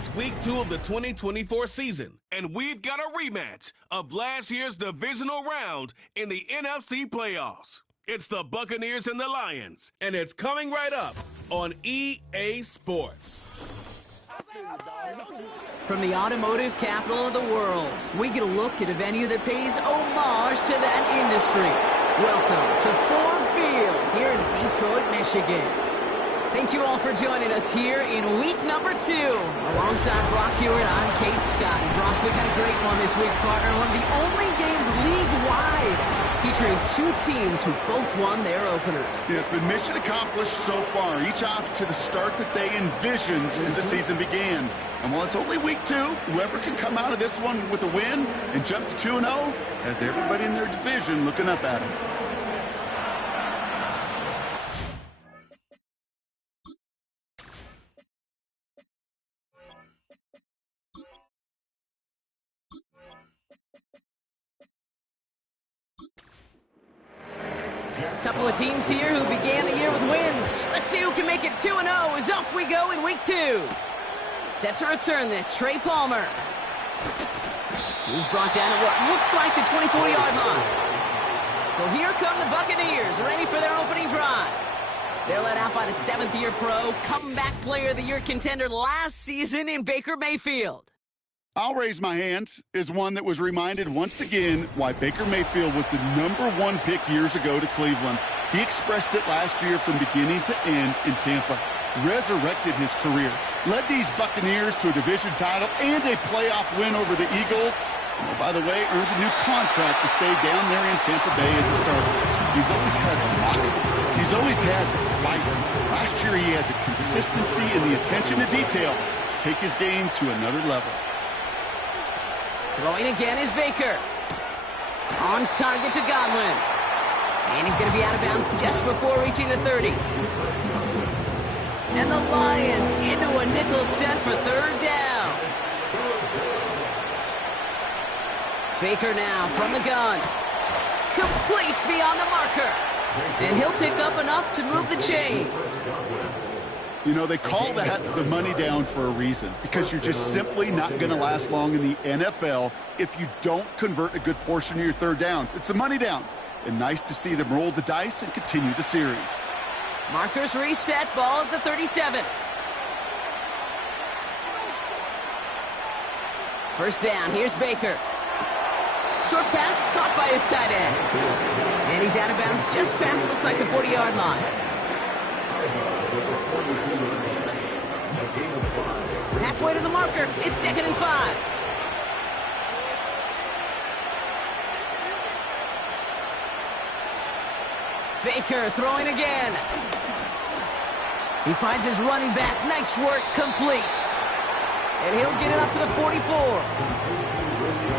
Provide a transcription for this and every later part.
It's week 2 of the 2024 season, and we've got a rematch of last year's divisional round in the NFC playoffs. It's the Buccaneers and the Lions, and it's coming right up on EA Sports. From the automotive capital of the world, we get a look at a venue that pays homage to that industry. Welcome to Ford Field here in Detroit, Michigan. Thank you all for joining us here in week number 2. Alongside Brock Hewitt, I'm Kate Scott. Brock, we got a great one this week, partner. One of the only games league-wide featuring 2 teams who both won their openers. Yeah, it's been mission accomplished so far, each off to the start that they envisioned as the season began. And while it's only week 2, whoever can come out of this one with a win and jump to 2-0 has everybody in their division looking up at them. Couple of teams here who began the year with wins. Let's see who can make it 2-0 as off we go in week 2. Set to return this, Trey Palmer. He's brought down at what looks like the 24-yard line. So here come the Buccaneers, ready for their opening drive. They're led out by the 7th-year pro, comeback player of the year contender last season in Baker Mayfield. I'll raise my hand as one that was reminded once again why Baker Mayfield was the #1 pick years ago to Cleveland. He expressed it last year from beginning to end in Tampa, resurrected his career, led these Buccaneers to a division title and a playoff win over the Eagles. Oh, by the way, earned a new contract to stay down there in Tampa Bay as a starter. He's always had the moxie. He's always had the fight. Last year he had the consistency and the attention to detail to take his game to another level. Throwing again is Baker. On target to Godwin. And he's going to be out of bounds just before reaching the 30. And the Lions into a nickel set for 3rd down. Baker now from the gun. Complete beyond the marker. And he'll pick up enough to move the chains. You know, they call that the money down for a reason, because you're just simply not going to last long in the NFL if you don't convert a good portion of your 3rd downs. It's the money down. And nice to see them roll the dice and continue the series. Markers reset, ball at the 37. First down, here's Baker. Short pass caught by his tight end. And he's out of bounds just past, looks like the 40-yard line. Halfway to the marker, it's 2nd and 5. Baker throwing again. He finds his running back. Nice work, complete. And he'll get it up to the 44.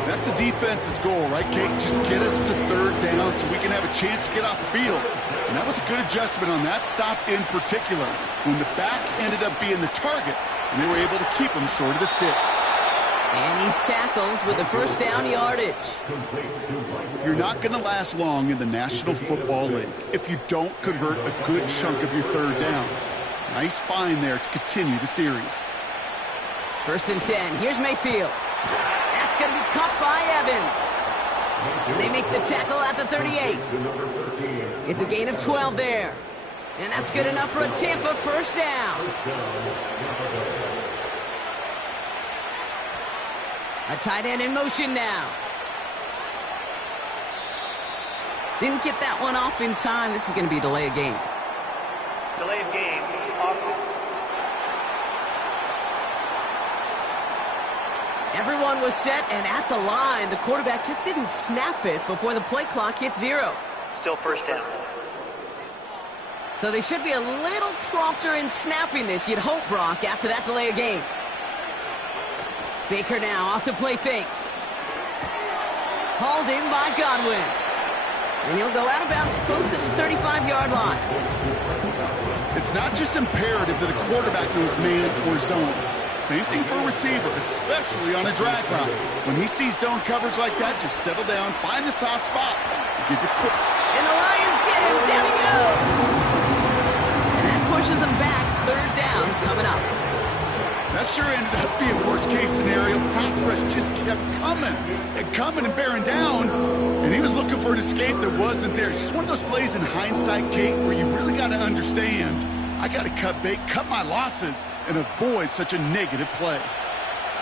That's a defense's goal, right, Kate? Just get us to 3rd down so we can have a chance to get off the field. And that was a good adjustment on that stop in particular, when the back ended up being the target, and they were able to keep him short of the sticks. And he's tackled with the 1st down yardage. You're not going to last long in the National Football League if you don't convert a good chunk of your 3rd downs. Nice find there to continue the series. 1st and 10. Here's Mayfield. That's going to be caught by Evans. And they make the tackle at the 38. It's a gain of 12 there. And that's good enough for a Tampa 1st down. A tight end in motion now. Didn't get that one off in time. This is going to be a delay of game. Delay of game. Offense. Everyone was set and at the line. The quarterback just didn't snap it before the play clock hit 0. Still 1st down. So they should be a little prompter in snapping this, you'd hope, Brock, after that delay of game. Baker now off the play fake. Hauled in by Godwin. And he'll go out of bounds close to the 35-yard line. It's not just imperative that a quarterback knows man or zone. Same thing for a receiver, especially on a drag route. When he sees zone coverage like that, just settle down, find the soft spot, and give it quick. And the Lions get him. Down he goes. And that pushes him back. 3rd down coming up. That sure ended up being worst-case scenario. Pass rush just kept coming and bearing down, and he was looking for an escape that wasn't there. It's just one of those plays in hindsight, Kate, where you really got to understand, I got to cut bait, cut my losses, and avoid such a negative play.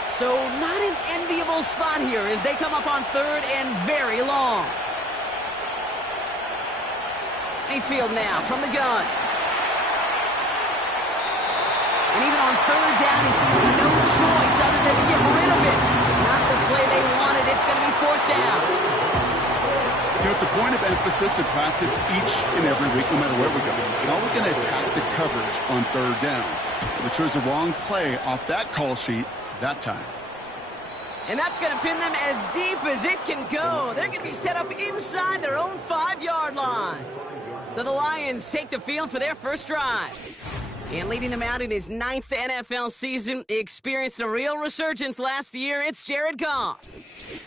So not an enviable spot here as they come up on third and very long. Mayfield now from the gun. And even on third down, he sees no choice other than to get rid of it. Not the play they wanted. It's going to be fourth down. You know, it's a point of emphasis in practice each and every week, no matter where we go. And all we're going to attack the coverage on third down. They chose the wrong play off that call sheet that time. And that's going to pin them as deep as it can go. They're going to be set up inside their own 5-yard line. So the Lions take the field for their first drive. And leading them out in his 9th NFL season, he experienced a real resurgence last year. It's Jared Goff.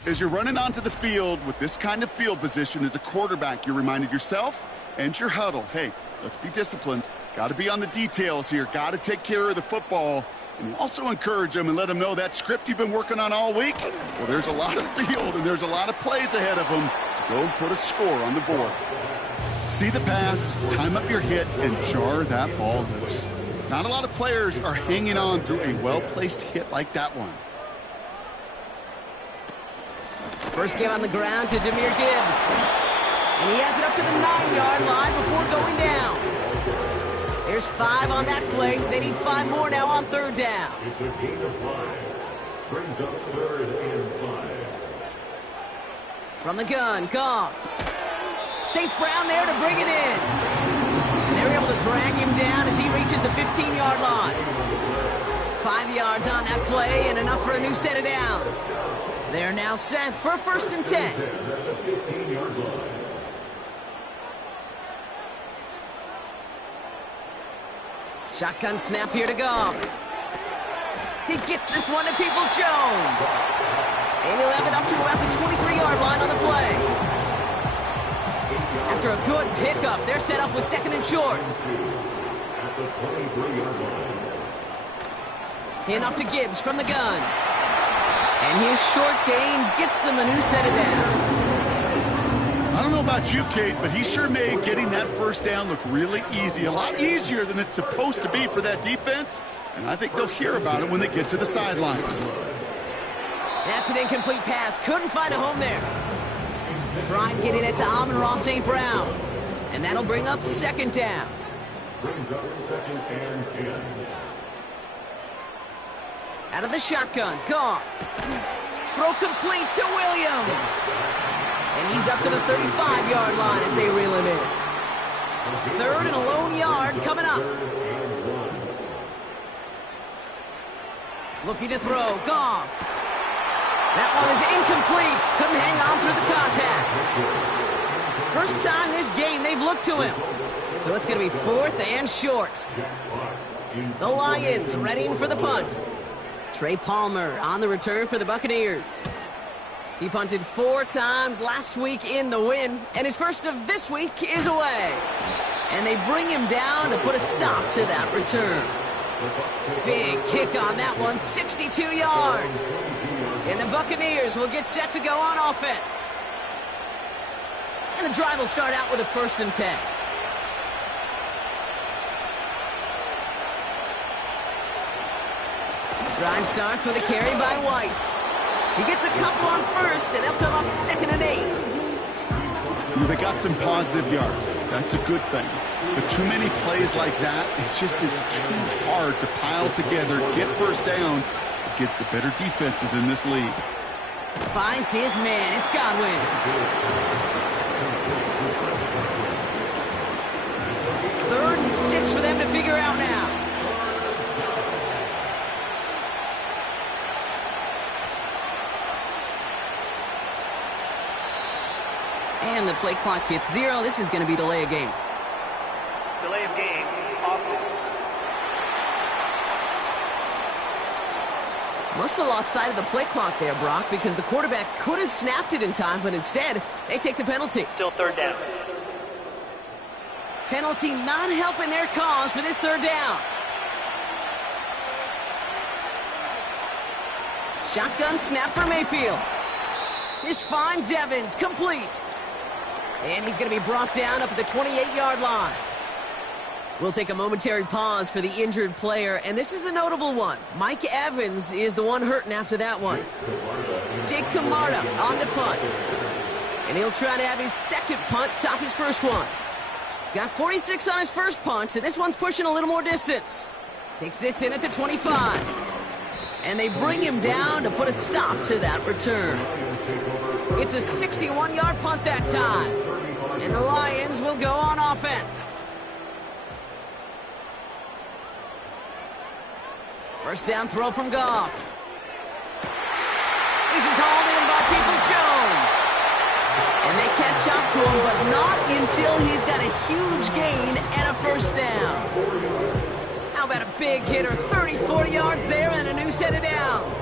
As you're running onto the field with this kind of field position as a quarterback, you're reminded yourself and your huddle, hey, let's be disciplined. Got to be on the details here. Got to take care of the football. And you also encourage them and let them know that script you've been working on all week, well, there's a lot of field and there's a lot of plays ahead of them to go and put a score on the board. See the pass, time up your hit, and jar that ball loose. Not a lot of players are hanging on through a well-placed hit like that one. First game on the ground to Jahmyr Gibbs. And he has it up to the 9-yard line before going down. There's 5 on that play. They need 5 more now on third down. It's a gain of 5. Brings up 3rd and 5. From the gun, Goff. St. Brown there to bring it in. And they're able to drag him down as he reaches the 15-yard line. 5 yards on that play and enough for a new set of downs. They're now set for 1st and 10. Shotgun snap here to Goff. He gets this one to Peoples-Jones. And he'll have it up to about the 23-yard line on the play. After a good pickup, they're set up with 2nd and short. At the 23-yard line. Handoff to Gibbs from the gun. And his short gain gets them a new set of downs. I don't know about you, Kate, but he sure made getting that first down look really easy. A lot easier than it's supposed to be for that defense. And I think they'll hear about it when they get to the sidelines. That's an incomplete pass. Couldn't find a home there. Trying getting it to Amon-Ra St. Brown. And that'll bring up 2nd down. Brings up 2nd and 10. Out of the shotgun, Goff. Throw complete to Williams. And he's up to the 35-yard line as they reel him in. 3rd and a lone yard coming up. Looking to throw, Goff. That one is incomplete. Couldn't hang on through the contact. First time this game they've looked to him. So it's going to be 4th and short. The Lions readying for the punt. Trey Palmer on the return for the Buccaneers. He punted 4 times last week in the win, and his first of this week is away. And they bring him down to put a stop to that return. Big kick on that one, 62 yards. And the Buccaneers will get set to go on offense. And the drive will start out with a 1st and 10. Drive starts with a carry by White. He gets a couple on first, and they'll come up 2nd and 8. They got some positive yards. That's a good thing. But too many plays like that, it just is too hard to pile together, get first downs against the better defenses in this league. Finds his man. It's Godwin. Third and 6 for them to figure out now. And the play clock hits 0. This is going to be delay of game. Delay of game, offense. Must have lost sight of the play clock there, Brock, because the quarterback could have snapped it in time, but instead, they take the penalty. Still 3rd down. Penalty not helping their cause for this 3rd down. Shotgun snap for Mayfield. This finds Evans, complete. And he's going to be brought down up at the 28-yard line. We'll take a momentary pause for the injured player, and this is a notable one. Mike Evans is the one hurting after that one. Jake Camarda on the punt. And he'll try to have his second punt top his first one. Got 46 on his first punt, and this one's pushing a little more distance. Takes this in at the 25. And they bring him down to put a stop to that return. It's a 61-yard punt that time. And the Lions will go on offense. First down throw from Goff. This is hauled in by Peoples-Jones. And they catch up to him, but not until he's got a huge gain and a first down. How about a big hitter, 30, 40 yards there and a new set of downs.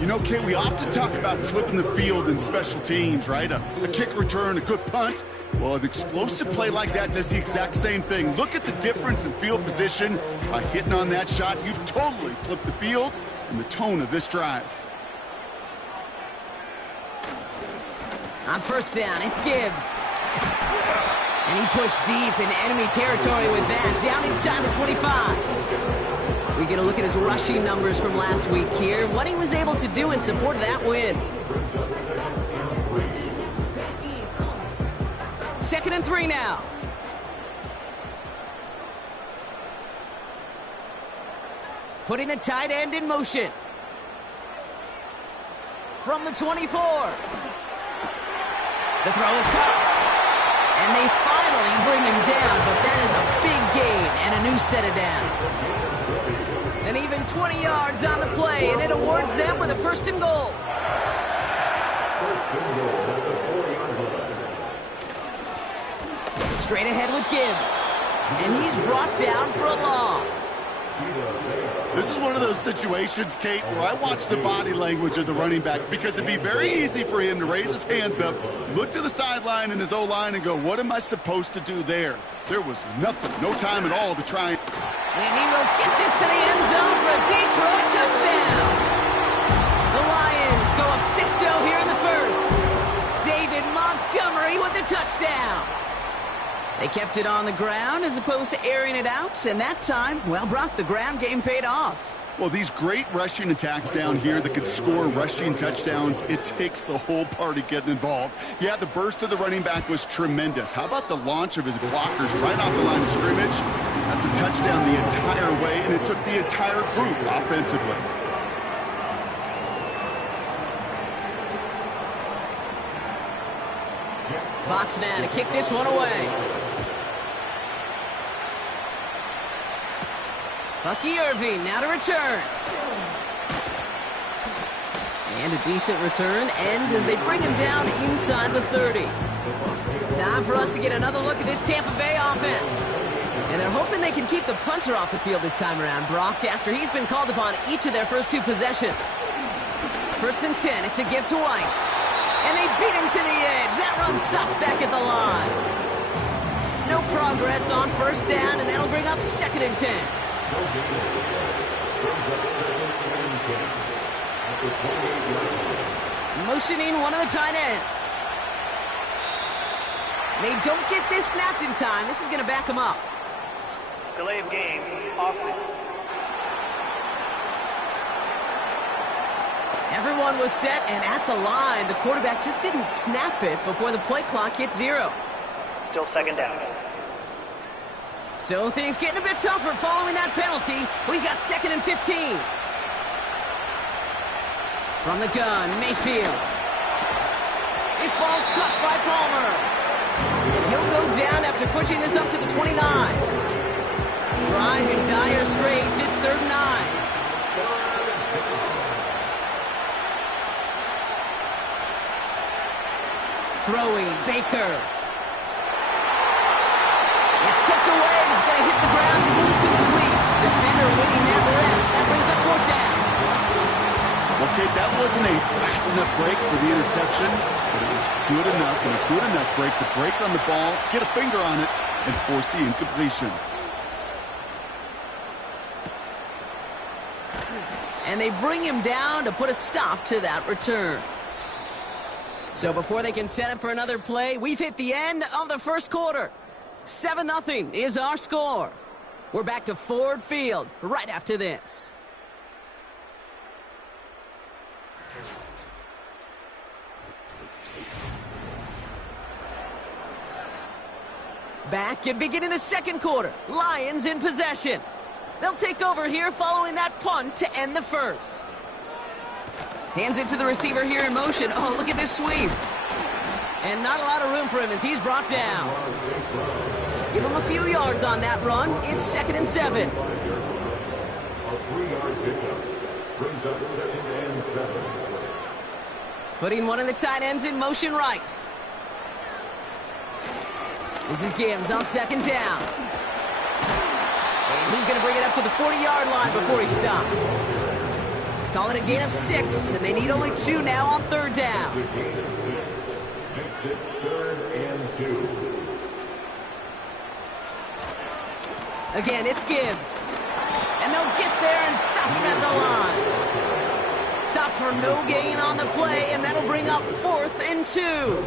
You know, Kate, we often talk about flipping the field in special teams, right? A kick return, a good punt. Well, an explosive play like that does the exact same thing. Look at the difference in field position. By hitting on that shot, you've totally flipped the field and the tone of this drive. On first down, it's Gibbs. And he pushed deep in enemy territory with that, down inside the 25. We get a look at his rushing numbers from last week here, what he was able to do in support of that win. 2nd and 3 now. Putting the tight end in motion. From the 24. The throw is caught. And they finally bring him down, but that is a big gain and a new set of downs. And even 20 yards on the play, and it awards them with a 1st and goal. Straight ahead with Gibbs. And he's brought down for a loss. This is one of those situations, Kate, where I watch the body language of the running back because it'd be very easy for him to raise his hands up, look to the sideline in his O-line and go, what am I supposed to do there? There was nothing, no time at all to try. And he will get this to the end zone for a Detroit touchdown. The Lions go up 6-0 here in the first. David Montgomery with the touchdown. They kept it on the ground as opposed to airing it out, and that time, well, Brock, the ground game paid off. Well, these great rushing attacks down here that could score rushing touchdowns, it takes the whole party getting involved. Yeah, the burst of the running back was tremendous. How about the launch of his blockers right off the line of scrimmage? That's a touchdown the entire way, and it took the entire group offensively. Fox now to kick this one away. Bucky Irving now to return. And a decent return ends as they bring him down inside the 30. Time for us to get another look at this Tampa Bay offense. And they're hoping they can keep the punter off the field this time around, Brock, after he's been called upon each of their first 2 possessions. 1st and 10, it's a give to White. And they beat him to the edge. That run stopped back at the line. No progress on first down, and that'll bring up 2nd and 10. Motioning one of the tight ends. They don't get this snapped in time. This is going to back them up. Delay of game, offense. Everyone was set and at the line. The quarterback just didn't snap it before the play clock hit 0. Still 2nd down. So things getting a bit tougher following that penalty. We got 2nd and 15. From the gun, Mayfield. This ball's cut by Palmer. And he'll go down after pushing this up to the 29. Drive in dire straits. It's 3rd and 9. Throwing, Baker. It's tipped away. It's going to hit the ground. Incomplete. Defender winning that rip. That brings up 4th down. Okay, that wasn't a fast enough break for the interception, but it was good enough and a good enough break to break on the ball, get a finger on it, and force the incompletion. And they bring him down to put a stop to that return. So before they can set up for another play, we've hit the end of the first quarter. 7-0 is our score. We're back to Ford Field right after this. Back and beginning the second quarter. Lions in possession. They'll take over here following that punt to end the first. Hands it to the receiver here in motion. Oh, look at this sweep. And not a lot of room for him as he's brought down. Give him a few yards on that run. It's 2nd and 7. A 3-yard pickup brings up 2nd and 7. Putting one of the tight ends in motion right. This is Gibbs on 2nd down. And he's going to bring it up to the 40-yard line before he stopped. Call it a gain of 6, and they need only 2 now on 3rd down. The gain of 6 makes it 3rd and 2. Again, it's Gibbs. And they'll get there and stop him at the line. Stop for no gain on the play, and that'll bring up 4th and 2.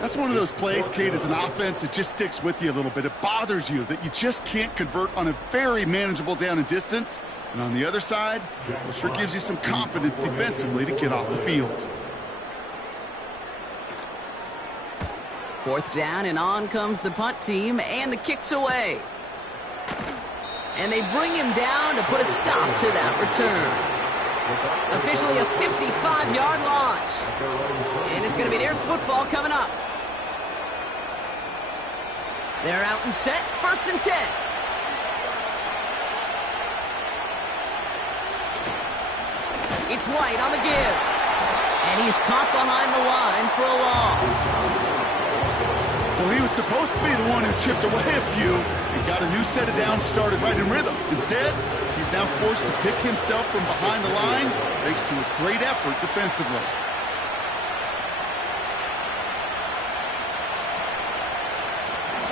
That's one of those plays, Kate, as an offense, it just sticks with you a little bit. It bothers you that you just can't convert on a very manageable down and distance. And on the other side, it sure gives you some confidence defensively to get off the field. 4th down, and on comes the punt team, and the kick's away. And they bring him down to put a stop to that return. Officially a 55-yard launch. And it's going to be their football coming up. They're out and set, 1st and 10. It's White on the give. And he's caught behind the line for a loss. Well, he was supposed to be the one who chipped away a few and got a new set of downs started right in rhythm. Instead, he's now forced to pick himself from behind the line thanks to a great effort defensively.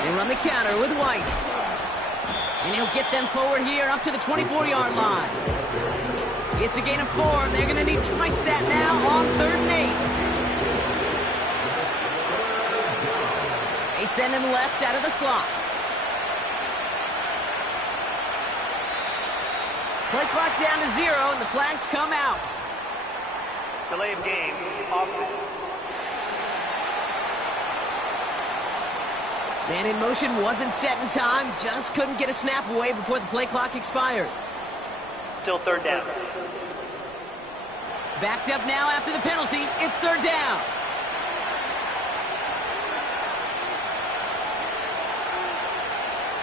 They run the counter with White. And he'll get them forward here up to the 24-yard line. It's a gain of 4, and they're going to need twice that now on 3rd and 8. They send him left out of the slot. Play clock down to 0, and the flags come out. Delay of game, offense. Man in motion wasn't set in time, just couldn't get a snap away before the play clock expired. Still 3rd down. Backed up now after the penalty, it's 3rd down.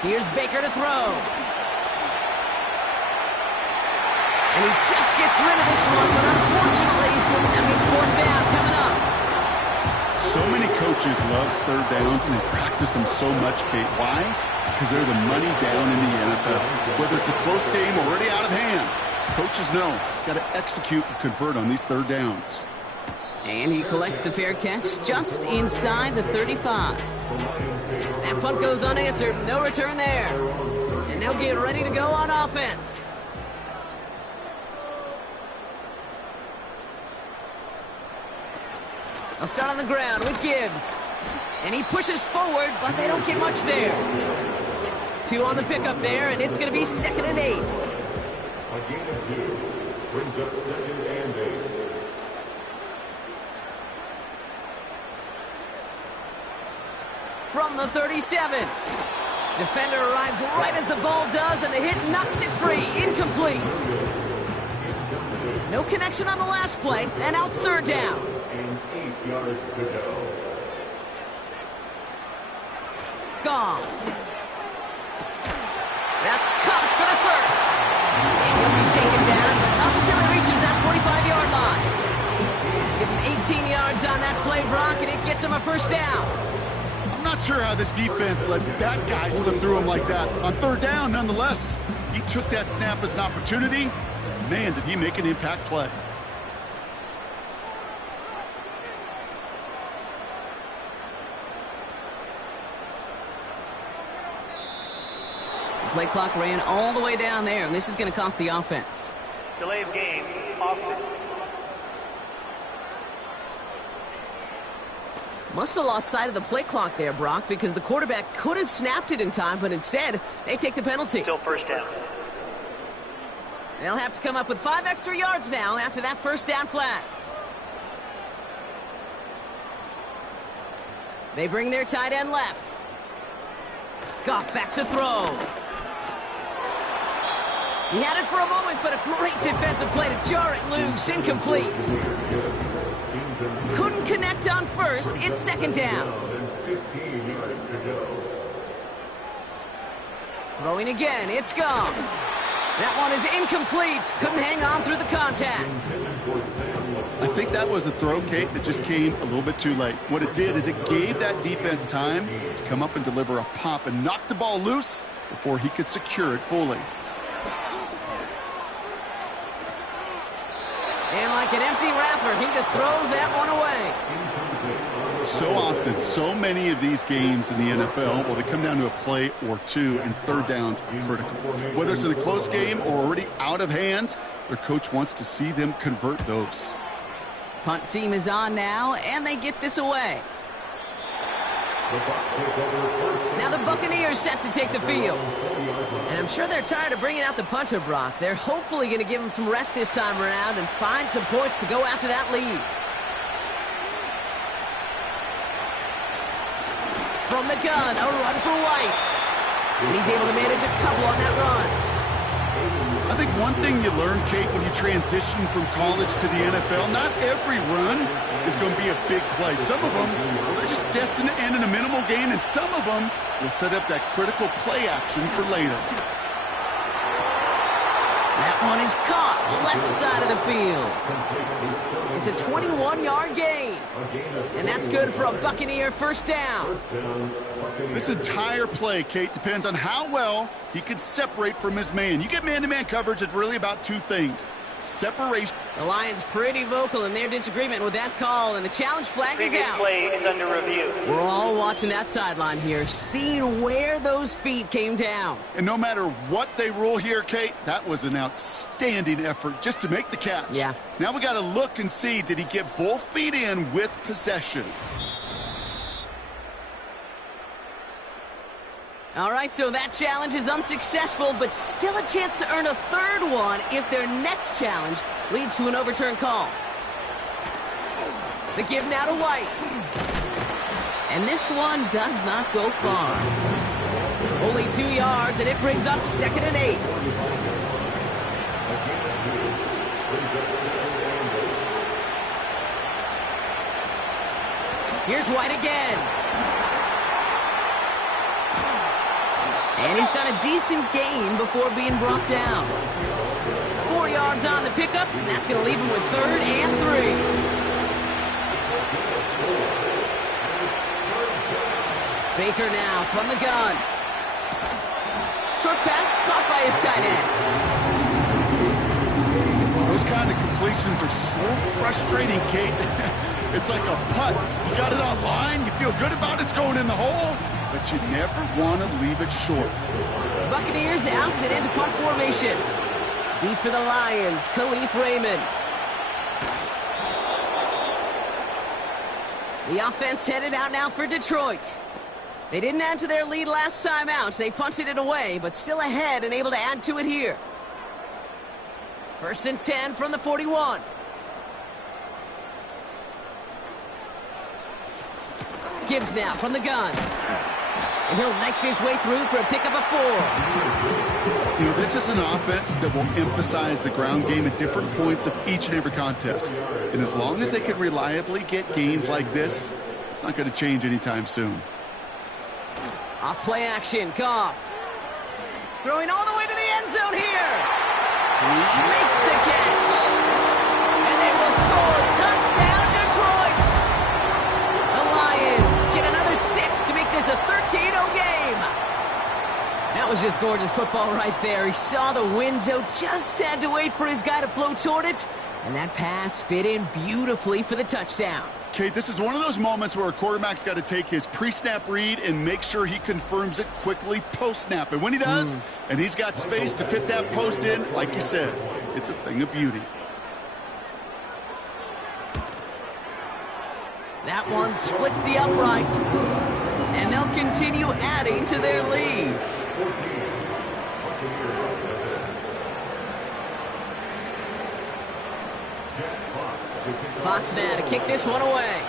Here's Baker to throw. And he just gets rid of this one, but unfortunately, that means 4th down coming up. So many coaches love 3rd downs, and they practice them so much, Kate. Why? Because they're the money down in the NFL. Whether it's a close game or already out of hand, coaches know got to execute and convert on these 3rd downs. And he collects the fair catch just inside the 35. That punt goes unanswered. No return there. And they'll get ready to go on offense. They'll start on the ground with Gibbs. And he pushes forward, but they don't get much there. 2 on the pickup there, and it's going to be 2nd and 8. A gain of 2 brings up 2nd and 8. From the 37. Defender arrives right as the ball does, and the hit knocks it free. Incomplete. No connection on the last play, and now it's 3rd down. And 8 yards to go. Gone. That's caught for the first. And he'll be taken down, but not until he reaches that 45-yard line. Give him 18 yards on that play, Brock, and it gets him a 1st down. I'm not sure how this defense let that guy slip through him like that. On 3rd down, nonetheless, he took that snap as an opportunity. Man, did he make an impact play. The play clock ran all the way down there, and this is going to cost the offense. Delay of game, offense. Must have lost sight of the play clock there, Brock, because the quarterback could have snapped it in time, but instead, they take the penalty. Still first down. They'll have to come up with 5 extra yards now after that first down flag. They bring their tight end left. Goff back to throw. He had it for a moment, but a great defensive play to jar it loose. Incomplete. Couldn't connect on first. It's second down. 15 yards to go. Throwing again. It's gone. That one is incomplete. Couldn't hang on through the contact. I think that was a throw, Kate, that just came a little bit too late. What it did is it gave that defense time to come up and deliver a pop and knock the ball loose before he could secure it fully. And like an empty wrapper, he just throws that one away. So often, so many of these games in the NFL, well, they come down to a play or two, and third downs are critical. Whether it's in a close game or already out of hand, their coach wants to see them convert those. Punt team is on now, and they get this away. Now the Buccaneers set to take the field. And I'm sure they're tired of bringing out the punter, Brock. They're hopefully going to give him some rest this time around and find some points to go after that lead. From the gun, a run for White. And he's able to manage a couple on that run. I think one thing you learn, Kate, when you transition from college to the NFL, not every run is going to be a big play. Some of them, they're just destined to end in a minimal gain, and some of them will set up that critical play action for later. That one is caught left side of the field. It's a 21-yard gain. And that's good for a Buccaneer first down. This entire play, Kate, depends on how well he can separate from his man. You get man-to-man coverage, it's really about two things. Separation. The Lions pretty vocal in their disagreement with that call, and the challenge flag is Previous out. play is under review. We're all watching that sideline here, seeing where those feet came down. And no matter what they rule here, Kate, that was an outstanding effort just to make the catch. Yeah. Now we got to look and see, did he get both feet in with possession? All right, so that challenge is unsuccessful, but still a chance to earn a third one if their next challenge leads to an overturned call. The give now to White. And this one does not go far. Only 2 yards, and it brings up 2nd and 8. Here's White again. And he's got a decent gain before being brought down. 4 yards on the pickup, and that's going to leave him with 3rd and 3. Baker now from the gun. Short pass caught by his tight end. Those kind of completions are so frustrating, Kate. It's like a putt. You got it on line, you feel good about it's going in the hole, but you never want to leave it short. Buccaneers out and into punt formation. Deep for the Lions, Khalif Raymond. The offense headed out now for Detroit. They didn't add to their lead last time out. They punted it away, but still ahead and able to add to it here. 1st and 10 from the 41. Gibbs now from the gun. And he'll knife his way through for a pickup of 4. You know, this is an offense that will emphasize the ground game at different points of each and every contest. And as long as they can reliably get gains like this, it's not going to change anytime soon. Off play action, Goff. Throwing all the way to the end zone here. He makes the catch. And they will score. Touchdown, Detroit. The Lions get another 6 to make this a 13-0 game. That was just gorgeous football right there. He saw the window, just had to wait for his guy to flow toward it. And that pass fit in beautifully for the touchdown. Kate, this is one of those moments where a quarterback's got to take his pre-snap read and make sure he confirms it quickly post-snap. And when he does, and he's got space to fit that post in, like you said, It's a thing of beauty. That one splits the uprights. And they'll continue adding to their lead. Fox now to kick this one away.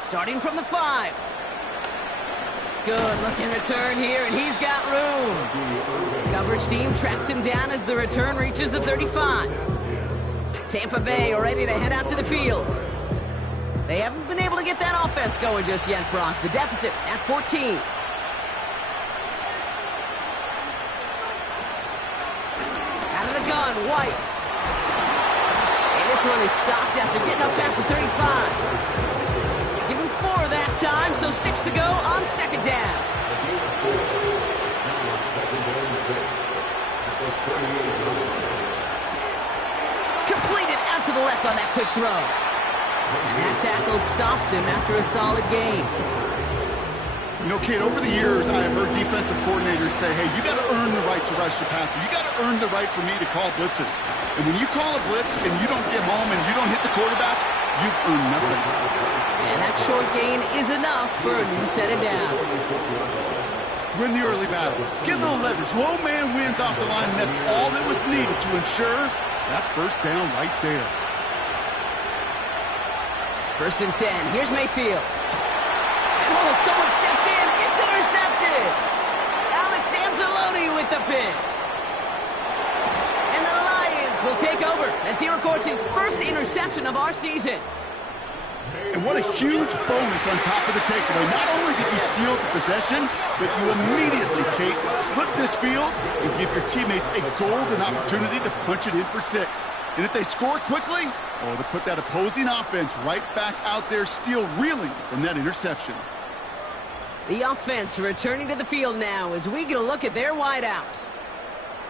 Starting from the 5. Good looking return here, and he's got room. Coverage team tracks him down as the return reaches the 35. Tampa Bay are ready to head out to the field. They haven't been able to get that offense going just yet, Brock. The deficit at 14. Out of the gun, White. And this one is stopped after getting up past the 35. Give him 4 that time, so 6 to go on second down. Completed out to the left on that quick throw. And that tackle stops him after a solid gain. You know, Kate, over the years, I have heard defensive coordinators say, hey, you got to earn the right to rush the passer. You got to earn the right for me to call blitzes. And when you call a blitz and you don't get home and you don't hit the quarterback, you've earned nothing. And that short gain is enough for a new set of downs. Win the early battle. Get a little leverage. Low man wins off the line, and that's all that was needed to ensure that first down right there. First and 10. Here's Mayfield. And oh, someone stepped in. It's intercepted. Alex Anzalone with the pick. And the Lions will take over as he records his first interception of our season. And what a huge bonus on top of the takeaway. Not only did you steal the possession, but you immediately, Kate, flip this field and give your teammates a golden opportunity to punch it in for 6. And if they score quickly, oh, to put that opposing offense right back out there, still reeling from that interception. The offense returning to the field now as we get a look at their wideouts.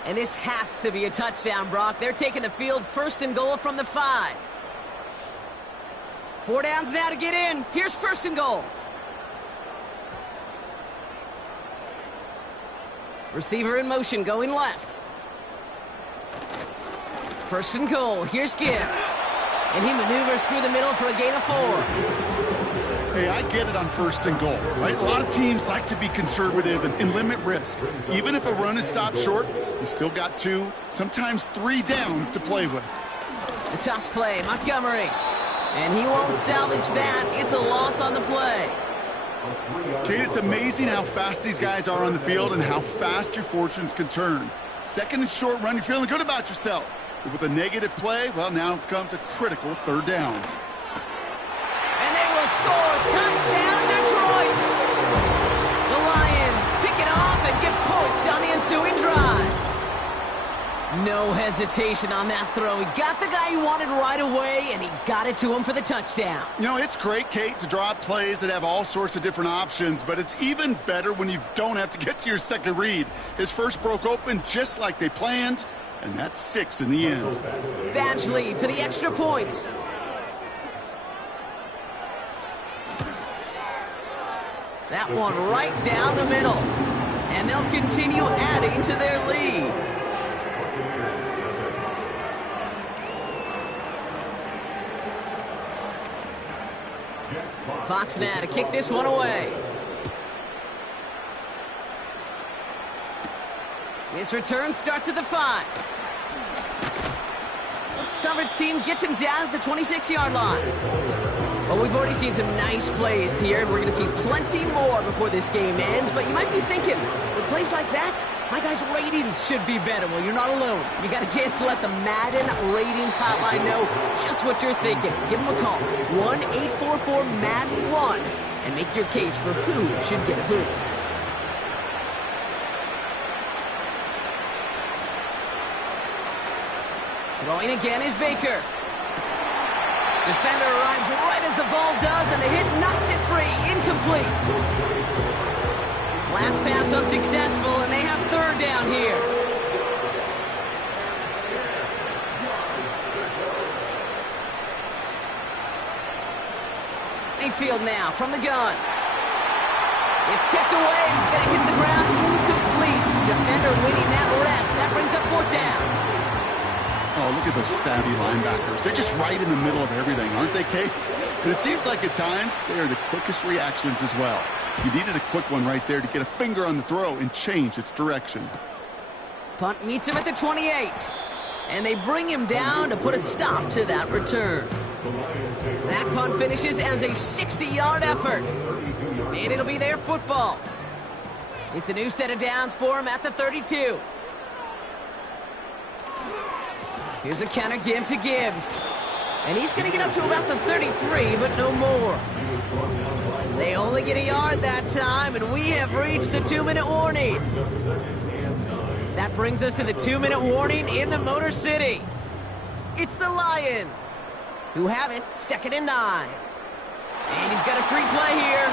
And this has to be a touchdown, Brock. They're taking the field first and goal from the 5. 4 downs now to get in. Here's first and goal. Receiver in motion going left. First and goal. Here's Gibbs. And he maneuvers through the middle for a gain of 4. Hey, I get it on first and goal, right? A lot of teams like to be conservative and limit risk. Even if a run is stopped short, you still got 2, sometimes 3 downs to play with. The toss play, Montgomery. And he won't salvage that. It's a loss on the play. Kate, it's amazing how fast these guys are on the field and how fast your fortunes can turn. Second and short run, you're feeling good about yourself. But with a negative play, well, now comes a critical 3rd down. And they will score. Touchdown, Detroit. The Lions pick it off and get points on the ensuing drive. No hesitation on that throw. He got the guy he wanted right away, and he got it to him for the touchdown. You know, it's great, Kate, to draw up plays that have all sorts of different options, but it's even better when you don't have to get to your second read. His first broke open just like they planned, and that's 6 in the end. Badgley for the extra point. That one right down the middle. And they'll continue adding to their lead. Fox now to kick this one away. This return starts at the 5. Coverage team gets him down at the 26-yard line. Well, we've already seen some nice plays here, and we're going to see plenty more before this game ends. But you might be thinking, with plays like that, my guys' ratings should be better. Well, you're not alone. You got a chance to let the Madden Ratings Hotline know just what you're thinking. Give them a call, 1-844-MADDEN1, and make your case for who should get a boost. Throwing again is Baker. Defender arrives right as the ball does, and the hit knocks it free. Incomplete. Last pass unsuccessful, and they have 3rd down here. Mayfield now from the gun. It's tipped away, and it's going to hit the ground incomplete. defender winning that rep. That brings up 4th down. Oh, look at those savvy linebackers. They're just right in the middle of everything, aren't they, Kate? But it seems like at times they are the quickest reactions as well. You needed a quick one right there to get a finger on the throw and change its direction. Punt meets him at the 28. And they bring him down to put a stop to that return. That punt finishes as a 60-yard effort. And it'll be their football. It's a new set of downs for him at the 32. Here's a counter give to Gibbs. And he's going to get up to about the 33, but no more. They only get a yard that time, and we have reached the 2-minute warning. That brings us to the 2-minute warning in the Motor City. It's the Lions, who have it 2nd and 9. And he's got a free play here.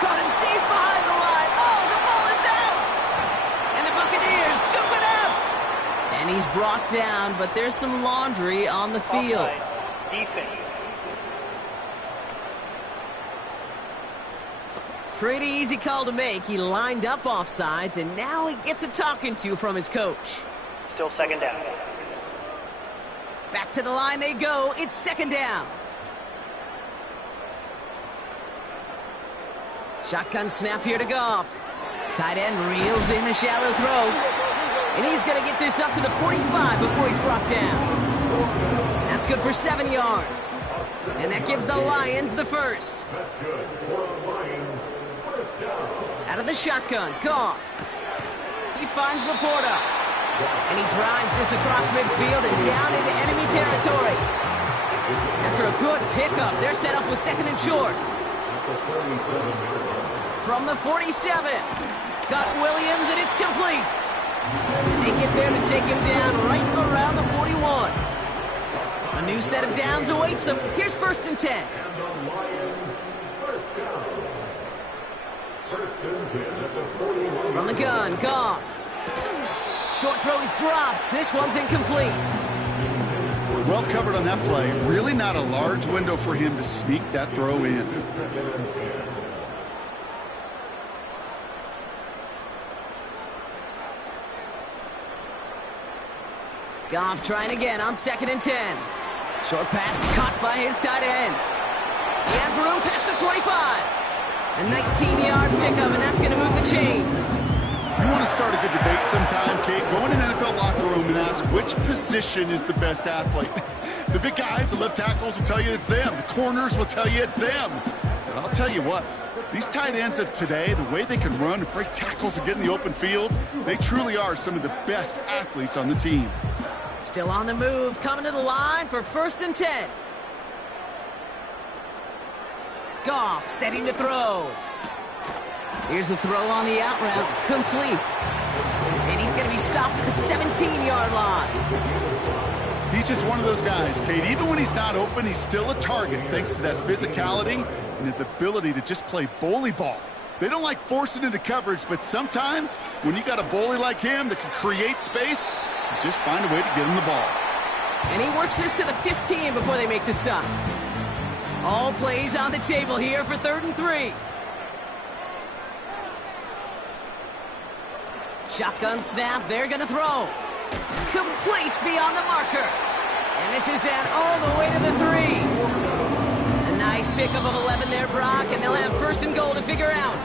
Caught him deep behind the line. Oh, the ball is out! And the Buccaneers scoop it up! And he's brought down, but there's some laundry on the field. Offside. Defense. Pretty easy call to make. He lined up offsides, and now he gets a talking to from his coach. Still 2nd down. Back to the line they go. It's 2nd down. Shotgun snap here to Goff. Tight end reels in the shallow throw. And he's going to get this up to the 45 before he's brought down. That's good for 7 yards. And that gives the Lions the first. That's good. For the Lions, first down. Out of the shotgun, Goff. He finds Laporta. And he drives this across midfield and down into enemy territory. After a good pickup, they're set up with 2nd and short. From the 47, got Williams, and it's complete. And they get there to take him down right around the 41. A new set of downs awaits him. Here's 1st and 10. And the Lions, first down. 1st and 10 at the 41. From the gun, Goff. Short throw is dropped. This one's incomplete. Well covered on that play. Really not a large window for him to sneak that throw in. Goff trying again on 2nd and 10. Short pass caught by his tight end. He has room past the 25. A 19-yard pickup, and that's going to move the chains. You want to start a good debate sometime, Kate? Go in an NFL locker room and ask which position is the best athlete. The big guys, the left tackles will tell you it's them. The corners will tell you it's them. But I'll tell you what, these tight ends of today, the way they can run and break tackles and get in the open field, they truly are some of the best athletes on the team. Still on the move, coming to the line for 1st and 10. Goff setting to throw. Here's a throw on the out route, complete. And he's going to be stopped at the 17-yard line. He's just one of those guys, Kate. Even when he's not open, he's still a target thanks to that physicality and his ability to just play bully ball. They don't like forcing into coverage, but sometimes when you got a bully like him that can create space, you just find a way to get him the ball. And he works this to the 15 before they make the stop. All plays on the table here for 3rd and 3. Shotgun snap, they're going to throw. Complete beyond the marker. And this is down all the way to the 3. A nice pickup of 11 there, Brock, and they'll have 1st and goal to figure out.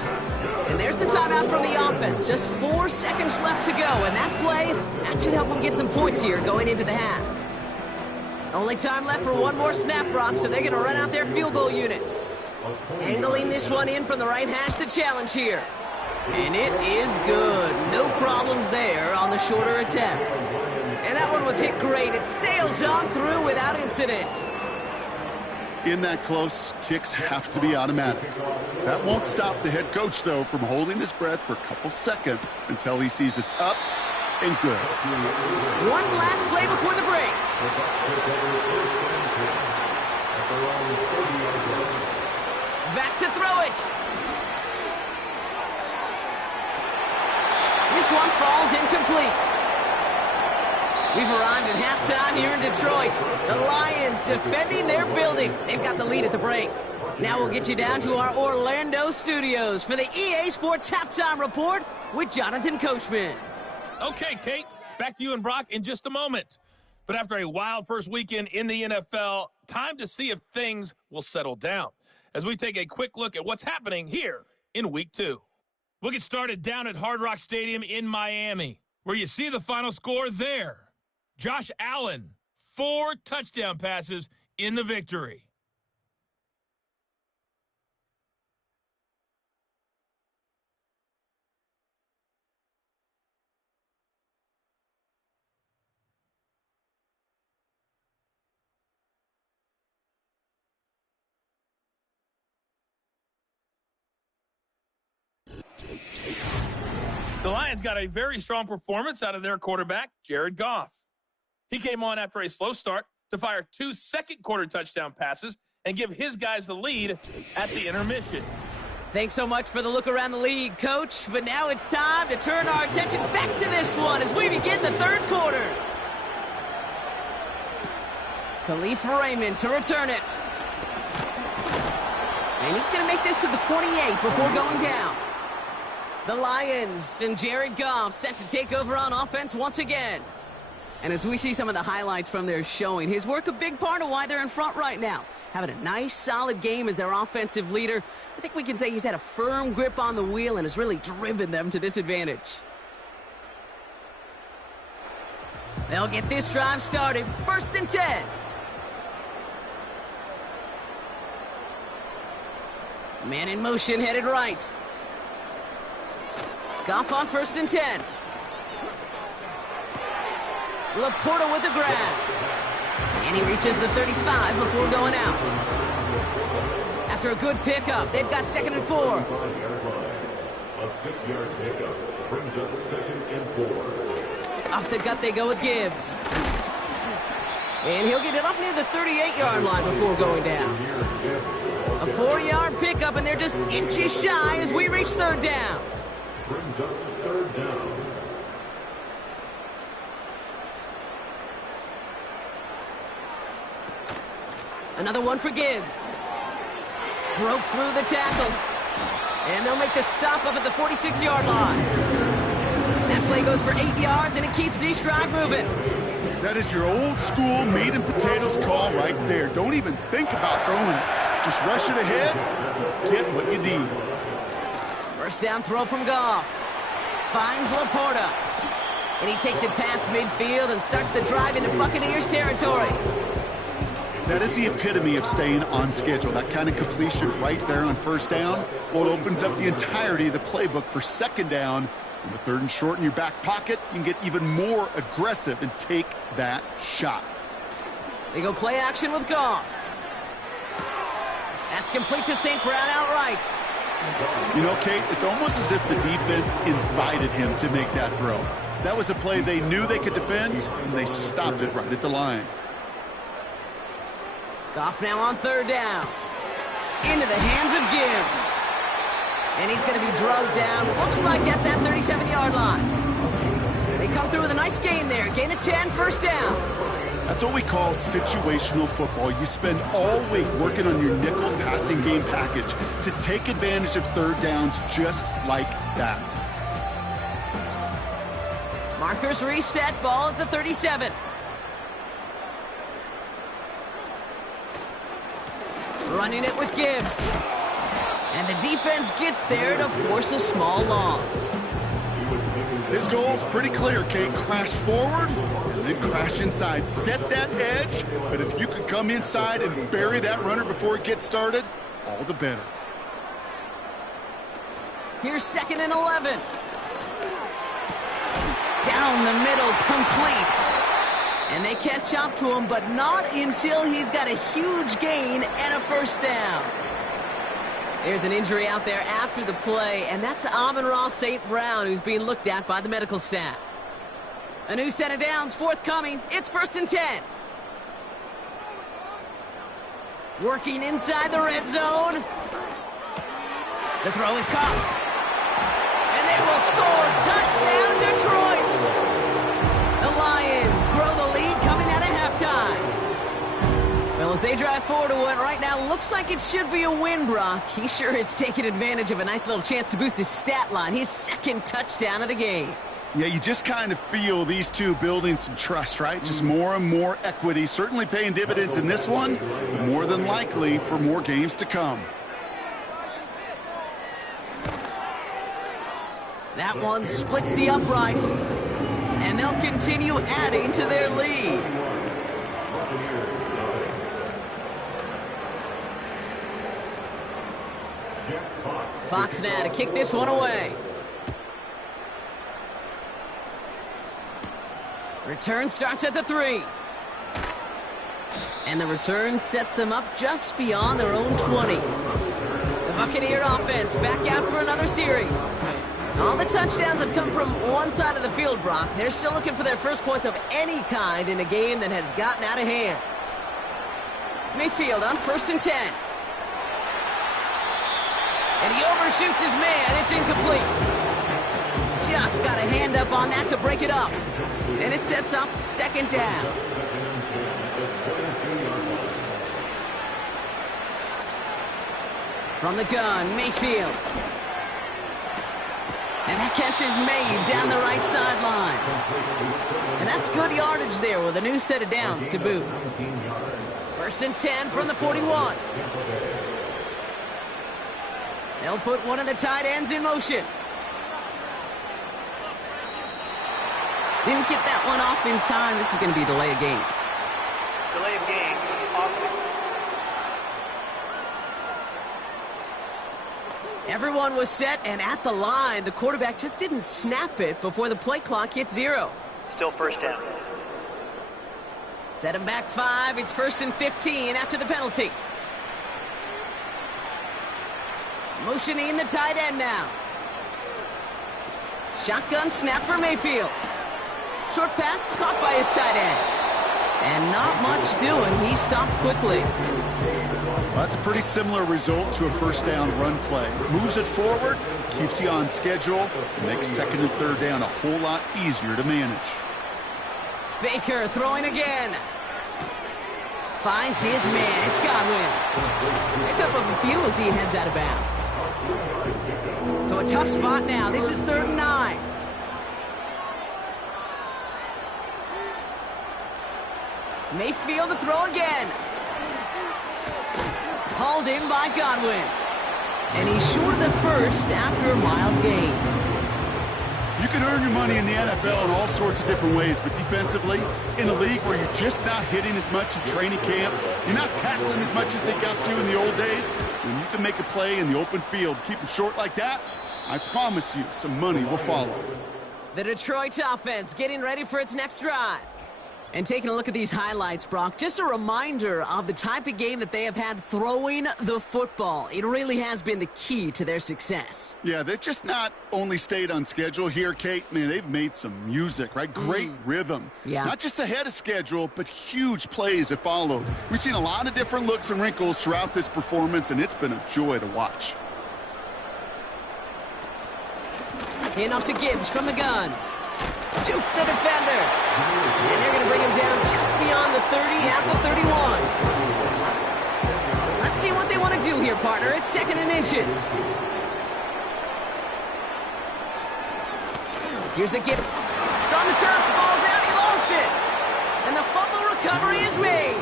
And there's the timeout from the offense. Just 4 seconds left to go, and that play, that should help them get some points here going into the half. Only time left for one more snap, Brock, so they're going to run out their field goal unit. Angling this one in from the right hash, the challenge here. And it is good. No problems there on the shorter attempt. And that one was hit great. It sails on through without incident. In that close, kicks have to be automatic. That won't stop the head coach, though, from holding his breath for a couple seconds until he sees it's up and good. One last play before the break. Back to throw it. This one falls incomplete. We've arrived at halftime here in Detroit. The Lions defending their building. They've got the lead at the break. Now we'll get you down to our Orlando studios for the EA Sports Halftime Report with Jonathan Coachman. Okay, Kate, back to you and Brock in just a moment. But after a wild first weekend in the NFL, time to see if things will settle down as we take a quick look at what's happening here in Week 2. We'll get started down at Hard Rock Stadium in Miami, where you see the final score there. Josh Allen, 4 touchdown passes in the victory. The Lions got a very strong performance out of their quarterback, Jared Goff. He came on after a slow start to fire 2 second-quarter touchdown passes and give his guys the lead at the intermission. Thanks so much for the look around the league, Coach. But now it's time to turn our attention back to this one as we begin the third quarter. Khalif Raymond to return it. And he's going to make this to the 28 before going down. The Lions and Jared Goff set to take over on offense once again. And as we see some of the highlights from their showing, his work a big part of why they're in front right now. Having a nice, solid game as their offensive leader. I think we can say he's had a firm grip on the wheel and has really driven them to this advantage. They'll get this drive started. 1st and 10. Man in motion, headed right. Goff on 1st and 10. Laporta with the grab. And he reaches the 35 before going out. After a good pickup, they've got 2nd and 4. A 6-yard pickup brings up 2nd and 4. Off the gut they go with Gibbs. And he'll get it up near the 38-yard line before going down. A 4-yard pickup, and they're just inches shy as we reach 3rd down. Brings up 3rd down. Another one for Gibbs. Broke through the tackle. And they'll make the stop up at the 46-yard line. That play goes for 8 yards, and it keeps this drive moving. That is your old school meat and potatoes call right there. Don't even think about throwing it. Just rush it ahead, get what you need. 1st down throw from Goff. Finds Laporta. And he takes it past midfield and starts the drive into Buccaneers territory. That is the epitome of staying on schedule. That kind of completion right there on 1st down. Well, it opens up the entirety of the playbook for 2nd down. On the 3rd and short in your back pocket, you can get even more aggressive and take that shot. They go play action with Goff. That's complete to St. Brown outright. You know, Kate, it's almost as if the defense invited him to make that throw. That was a play they knew they could defend, and they stopped it right at the line. Goff now on 3rd down. Into the hands of Gibbs. And he's going to be drugged down, looks like at that 37-yard line. They come through with a nice gain there. Gain of 10, 1st down. That's what we call situational football. You spend all week working on your nickel passing game package to take advantage of 3rd downs just like that. Markers reset, ball at the 37. Running it with Gibbs. And the defense gets there to force a small loss. His goal is pretty clear, Kate. Crash forward and then crash inside. Set that edge, but if you could come inside and bury that runner before it gets started, all the better. Here's 2nd and 11. Down the middle, complete. And they catch up to him, but not until he's got a huge gain and a 1st down. There's an injury out there after the play, and that's Amon-Ra St. Brown, who's being looked at by the medical staff. A new set of downs forthcoming. It's 1st and 10. Working inside the red zone. The throw is caught. And they will score. Touchdown, Detroit! The Lions grow as they drive forward to what right now looks like it should be a win, Brock. He sure has taken advantage of a nice little chance to boost his stat line. His second touchdown of the game. Yeah, you just kind of feel these two building some trust, right? Just more and more equity. Certainly paying dividends in this one, but more than likely for more games to come. That one splits the uprights, and they'll continue adding to their lead. Fox now to kick this one away. Return starts at the 3. And the return sets them up just beyond their own 20. The Buccaneer offense back out for another series. All the touchdowns have come from one side of the field, Brock. They're still looking for their first points of any kind in a game that has gotten out of hand. Mayfield on 1st and 10. And he overshoots his man. It's incomplete. Just got a hand up on that to break it up. And it sets up 2nd down. From the gun, Mayfield. And that catch is made down the right sideline. And that's good yardage there with a new set of downs to boot. 1st and 10 from the 41. They'll put one of the tight ends in motion. Didn't get that one off in time. This is going to be a delay of game. Delay of game. Offense. Everyone was set and at the line. The quarterback just didn't snap it before the play clock hit 0. Still 1st down. Set him back 5. It's 1st and 15 after the penalty. Motioning the tight end now. Shotgun snap for Mayfield. Short pass caught by his tight end. And not much doing. He stopped quickly. Well, that's a pretty similar result to a 1st down run play. Moves it forward, keeps you on schedule, and makes 2nd and 3rd down a whole lot easier to manage. Baker throwing again. Finds his man. It's Godwin. Pick up a few as he heads out of bounds. So a tough spot now. This is 3rd and 9. Mayfield to throw again. Hauled in by Godwin. And he's short of the first after a mild gain. You can earn your money in the NFL in all sorts of different ways, but defensively, in a league where you're just not hitting as much in training camp, you're not tackling as much as they got to in the old days, when you can make a play in the open field, keep them short like that, I promise you some money will follow. The Detroit offense getting ready for its next drive. And taking a look at these highlights, Brock, just a reminder of the type of game that they have had throwing the football. It really has been the key to their success. Yeah, they've just not only stayed on schedule here, Kate. Man, they've made some music, right? Great rhythm. Yeah. Not just ahead of schedule, but huge plays have followed. We've seen a lot of different looks and wrinkles throughout this performance, and it's been a joy to watch. In off to Gibbs from the gun. Juke the defender. And they're going to bring him down just beyond the 30 at the 31. Let's see what they want to do here, partner. It's 2nd and inches. Here's a Gibbs. It's on the turf. The ball's out. He lost it. And the fumble recovery is made.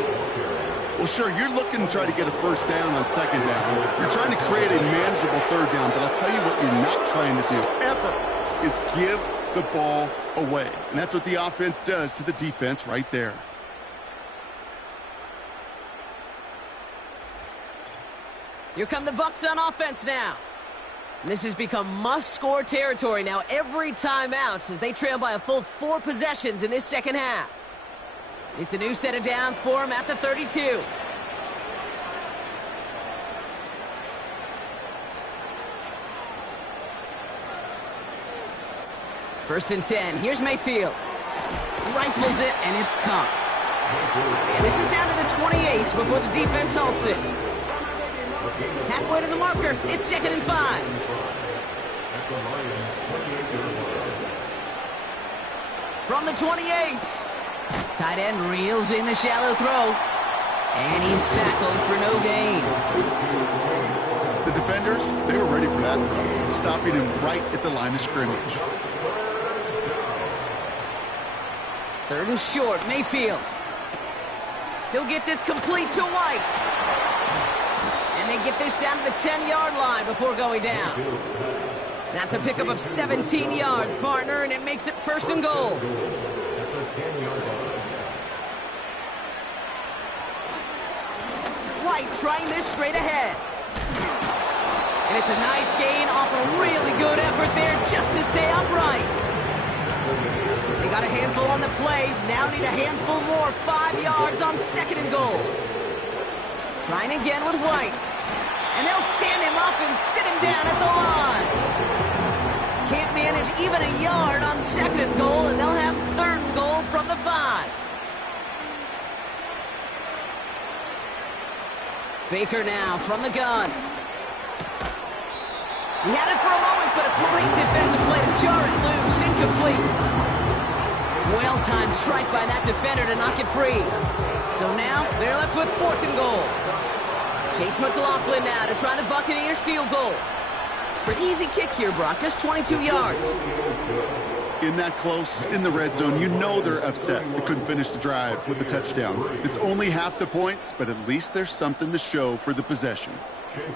Well, sure, you're looking to try to get a 1st down on 2nd down. You're trying to create a manageable 3rd down, but I'll tell you what you're not trying to do ever is give the ball away. And that's what the offense does to the defense right there. Here come the Bucs on offense now. And this has become must-score territory now every time out as they trail by a full 4 possessions in this 2nd half. It's a new set of downs for them at the 32. First and 10. Here's Mayfield. Rifles it, and it's caught. And this is down to the 28 before the defense halts it. Halfway to the marker. It's 2nd and 5. From the 28. Tight end reels in the shallow throw. And he's tackled for no gain. The defenders, they were ready for that throw, stopping him right at the line of scrimmage. 3rd and short, Mayfield. He'll get this complete to White. And they get this down to the 10-yard line before going down. That's a pickup of 17 yards, partner, and it makes it 1st and goal. White trying this straight ahead. And it's a nice gain off a really good effort there just to stay upright. They got a handful on the play. Now need a handful more. 5 yards on 2nd and goal. Trying again with White. And they'll stand him up and sit him down at the line. Can't manage even a yard on 2nd and goal, and they'll have 3rd and goal from the 5. Baker now from the gun. He had it for a moment, but a great defensive play to jar it loose. Incomplete. Well-timed strike by that defender to knock it free. So now they're left with 4th and goal. Chase McLaughlin now to try the Buccaneers field goal. Pretty easy kick here, Brock. Just 22 yards. In that close, in the red zone, you know they're upset they couldn't finish the drive with the touchdown. It's only half the points, but at least there's something to show for the possession.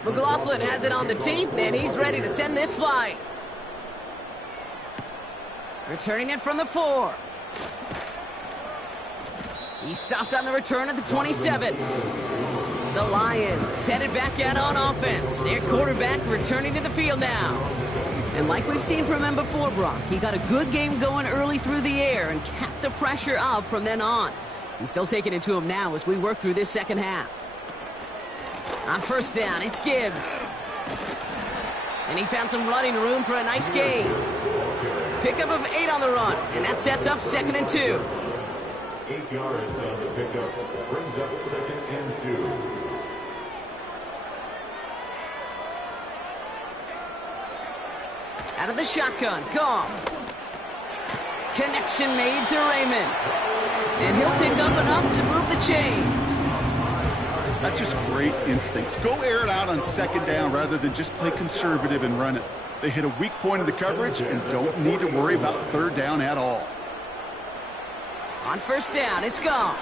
McLaughlin has it on the team, and he's ready to send this flying. Returning it from the 4. He stopped on the return at the 27. The Lions headed back out on offense. Their quarterback returning to the field now. And like we've seen from him before, Brock, he got a good game going early through the air and kept the pressure up from then on. He's still taking it to him now as we work through this 2nd half. On 1st down, it's Gibbs. And he found some running room for a nice gain. Pickup of 8 on the run, and that sets up 2nd and 2. 8 yards on the pickup brings up 2nd and 2. Out of the shotgun, Goff. Connection made to Raymond. And he'll pick up enough to move the chains. That's just great instincts. Go air it out on 2nd down rather than just play conservative and run it. They hit a weak point in the coverage and don't need to worry about 3rd down at all. On 1st down, it's Goff.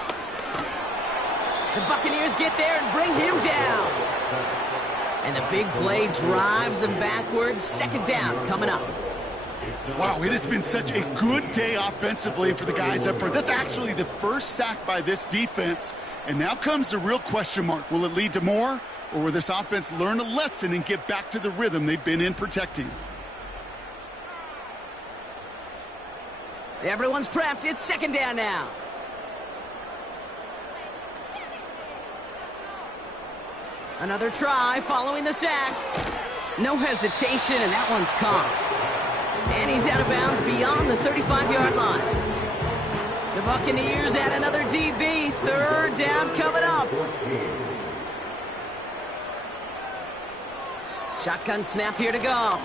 The Buccaneers get there and bring him down. And the big play drives them backwards. 2nd down coming up. Wow, it has been such a good day offensively for the guys up front. That's actually the first sack by this defense. And now comes the real question mark. Will it lead to more? Or will this offense learn a lesson and get back to the rhythm they've been in protecting? Everyone's prepped. It's 2nd down now. Another try following the sack. No hesitation, and that one's caught. And he's out of bounds beyond the 35-yard line. The Buccaneers add another DB. 3rd down coming up. Shotgun snap here to Goff.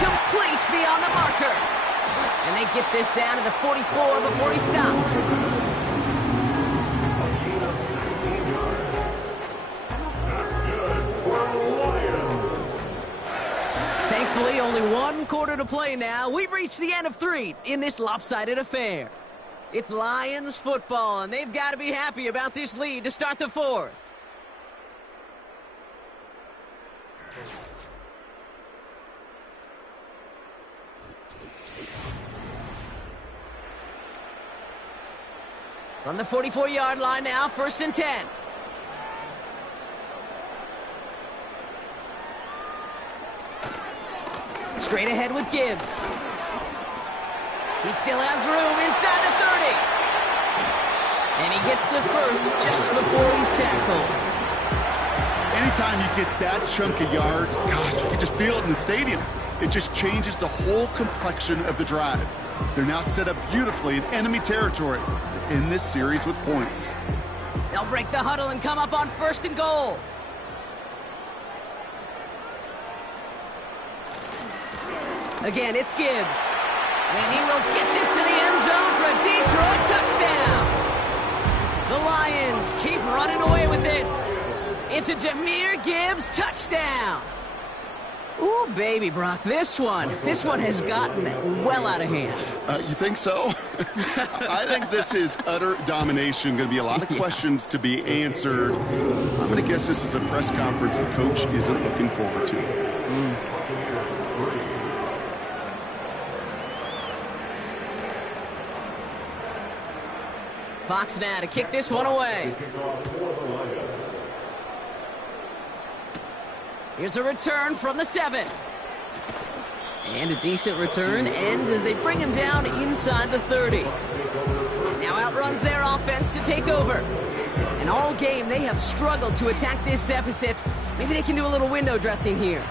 Complete beyond the marker. And they get this down to the 44 before he stopped. Thankfully, only 1 quarter to play now. We've reached the end of 3 in this lopsided affair. It's Lions football, and they've got to be happy about this lead to start the 4th. From the 44-yard line now, 1st and 10. Straight ahead with Gibbs. He still has room inside the 30. And he gets the first just before he's tackled. Anytime you get that chunk of yards, gosh, you can just feel it in the stadium. It just changes the whole complexion of the drive. They're now set up beautifully in enemy territory to end this series with points. They'll break the huddle and come up on 1st and goal. Again, it's Gibbs. And he will get this to the end zone for a Detroit touchdown. The Lions keep running away with this. It's a Jahmyr Gibbs touchdown. Ooh, baby, Brock, this one has gotten well out of hand. You think so? I think this is utter domination. Going to be a lot of questions to be answered. I'm going to guess this is a press conference the coach isn't looking forward to. Fox now to kick this one away. Here's a return from the 7. And a decent return ends as they bring him down inside the 30. Now outruns their offense to take over. And all game they have struggled to attack this deficit. Maybe they can do a little window dressing here.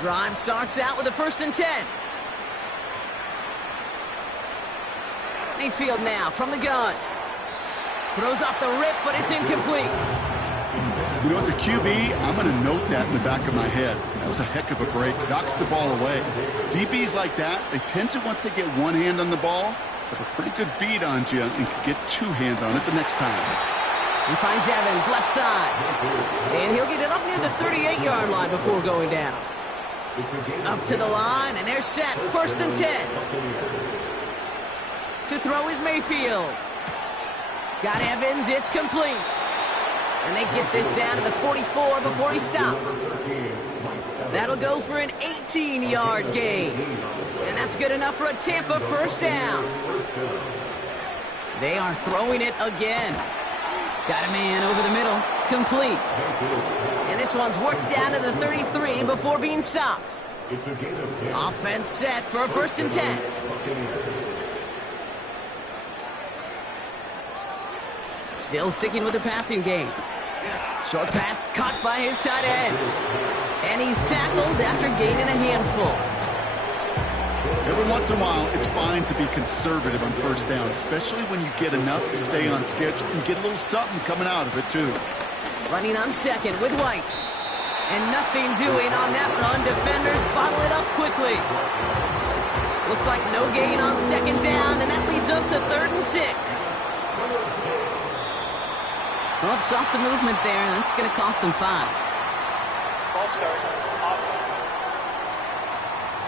Drive starts out with a 1st and 10. Mayfield now from the gun. Throws off the rip, but it's incomplete. You know, as a QB, I'm going to note that in the back of my head. That was a heck of a break. Knocks the ball away. DBs like that, they tend to, once they get one hand on the ball, have a pretty good beat on you and can get 2 hands on it the next time. He finds Evans left side. And he'll get it up near the 38-yard line before going down. Up to the line, and they're set. 1st and 10. To throw is Mayfield. Got Evans, it's complete. And they get this down to the 44 before he stopped. That'll go for an 18-yard gain. And that's good enough for a Tampa 1st down. They are throwing it again. Got a man over the middle. Complete. And this one's worked down to the 33 before being stopped. Offense set for a 1st and 10. Still sticking with the passing game. Short pass caught by his tight end. And he's tackled after gaining a handful. Every once in a while, it's fine to be conservative on 1st down, especially when you get enough to stay on schedule and get a little something coming out of it, too. Running on 2nd with White. And nothing doing on that run. Defenders bottle it up quickly. Looks like no gain on 2nd down, and that leads us to 3rd and 6. Oh, saw some movement there. That's going to cost them 5. Ball start.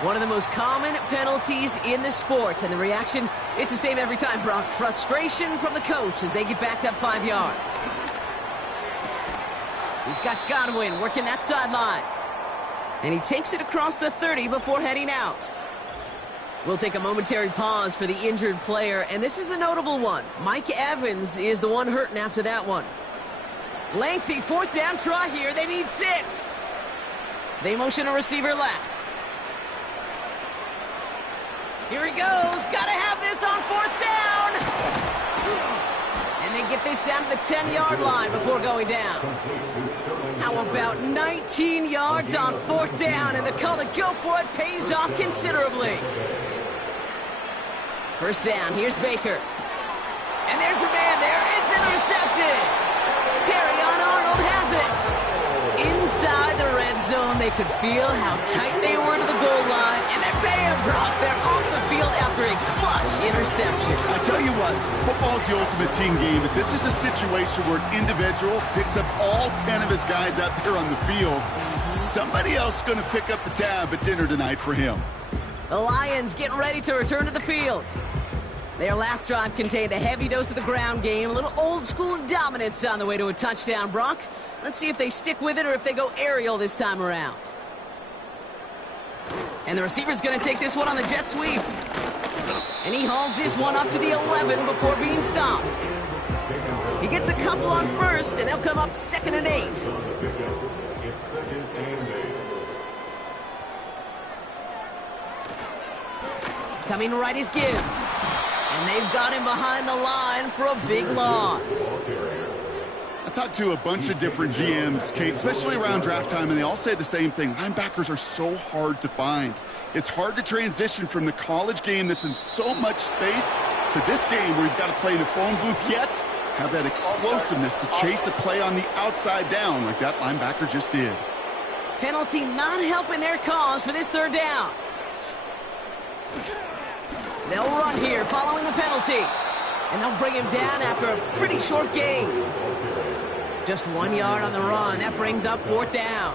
One of the most common penalties in the sport, and the reaction, it's the same every time, Brock. Frustration from the coach as they get backed up 5 yards. He's got Godwin working that sideline. And he takes it across the 30 before heading out. We'll take a momentary pause for the injured player, and this is a notable one. Mike Evans is the one hurting after that one. Lengthy 4th down try here. They need 6. They motion a receiver left. Here he goes. Got to have this on 4th down. And they get this down to the 10-yard line before going down. How about 19 yards on 4th down, and the call to go for it pays off considerably. 1st down, here's Baker. And there's a man there, it's intercepted. Terrion Arnold has it. Inside the red zone, they could feel how tight they were to the goal line, and they're bam, Brock. They're off the field after a clutch interception. I tell you what, football's the ultimate team game, but this is a situation where an individual picks up all 10 of his guys out there on the field. Somebody else is going to pick up the tab at dinner tonight for him. The Lions getting ready to return to the field. Their last drive contained a heavy dose of the ground game, a little old-school dominance on the way to a touchdown, Brock. Let's see if they stick with it or if they go aerial this time around. And the receiver's going to take this one on the jet sweep. And he hauls this one up to the 11 before being stopped. He gets a couple on 1st, and they'll come up 2nd and 8. It's 2nd and 8. Coming right is Gibbs. And they've got him behind the line for a big loss. I talked to a bunch of different GMs, Kate, especially around draft time, and they all say the same thing. Linebackers are so hard to find. It's hard to transition from the college game that's in so much space to this game where you've got to play in a phone booth, yet have that explosiveness to chase a play on the outside down like that linebacker just did. Penalty not helping their cause for this 3rd down. They'll run here following the penalty. And they'll bring him down after a pretty short gain. Just 1 yard on the run. That brings up 4th down.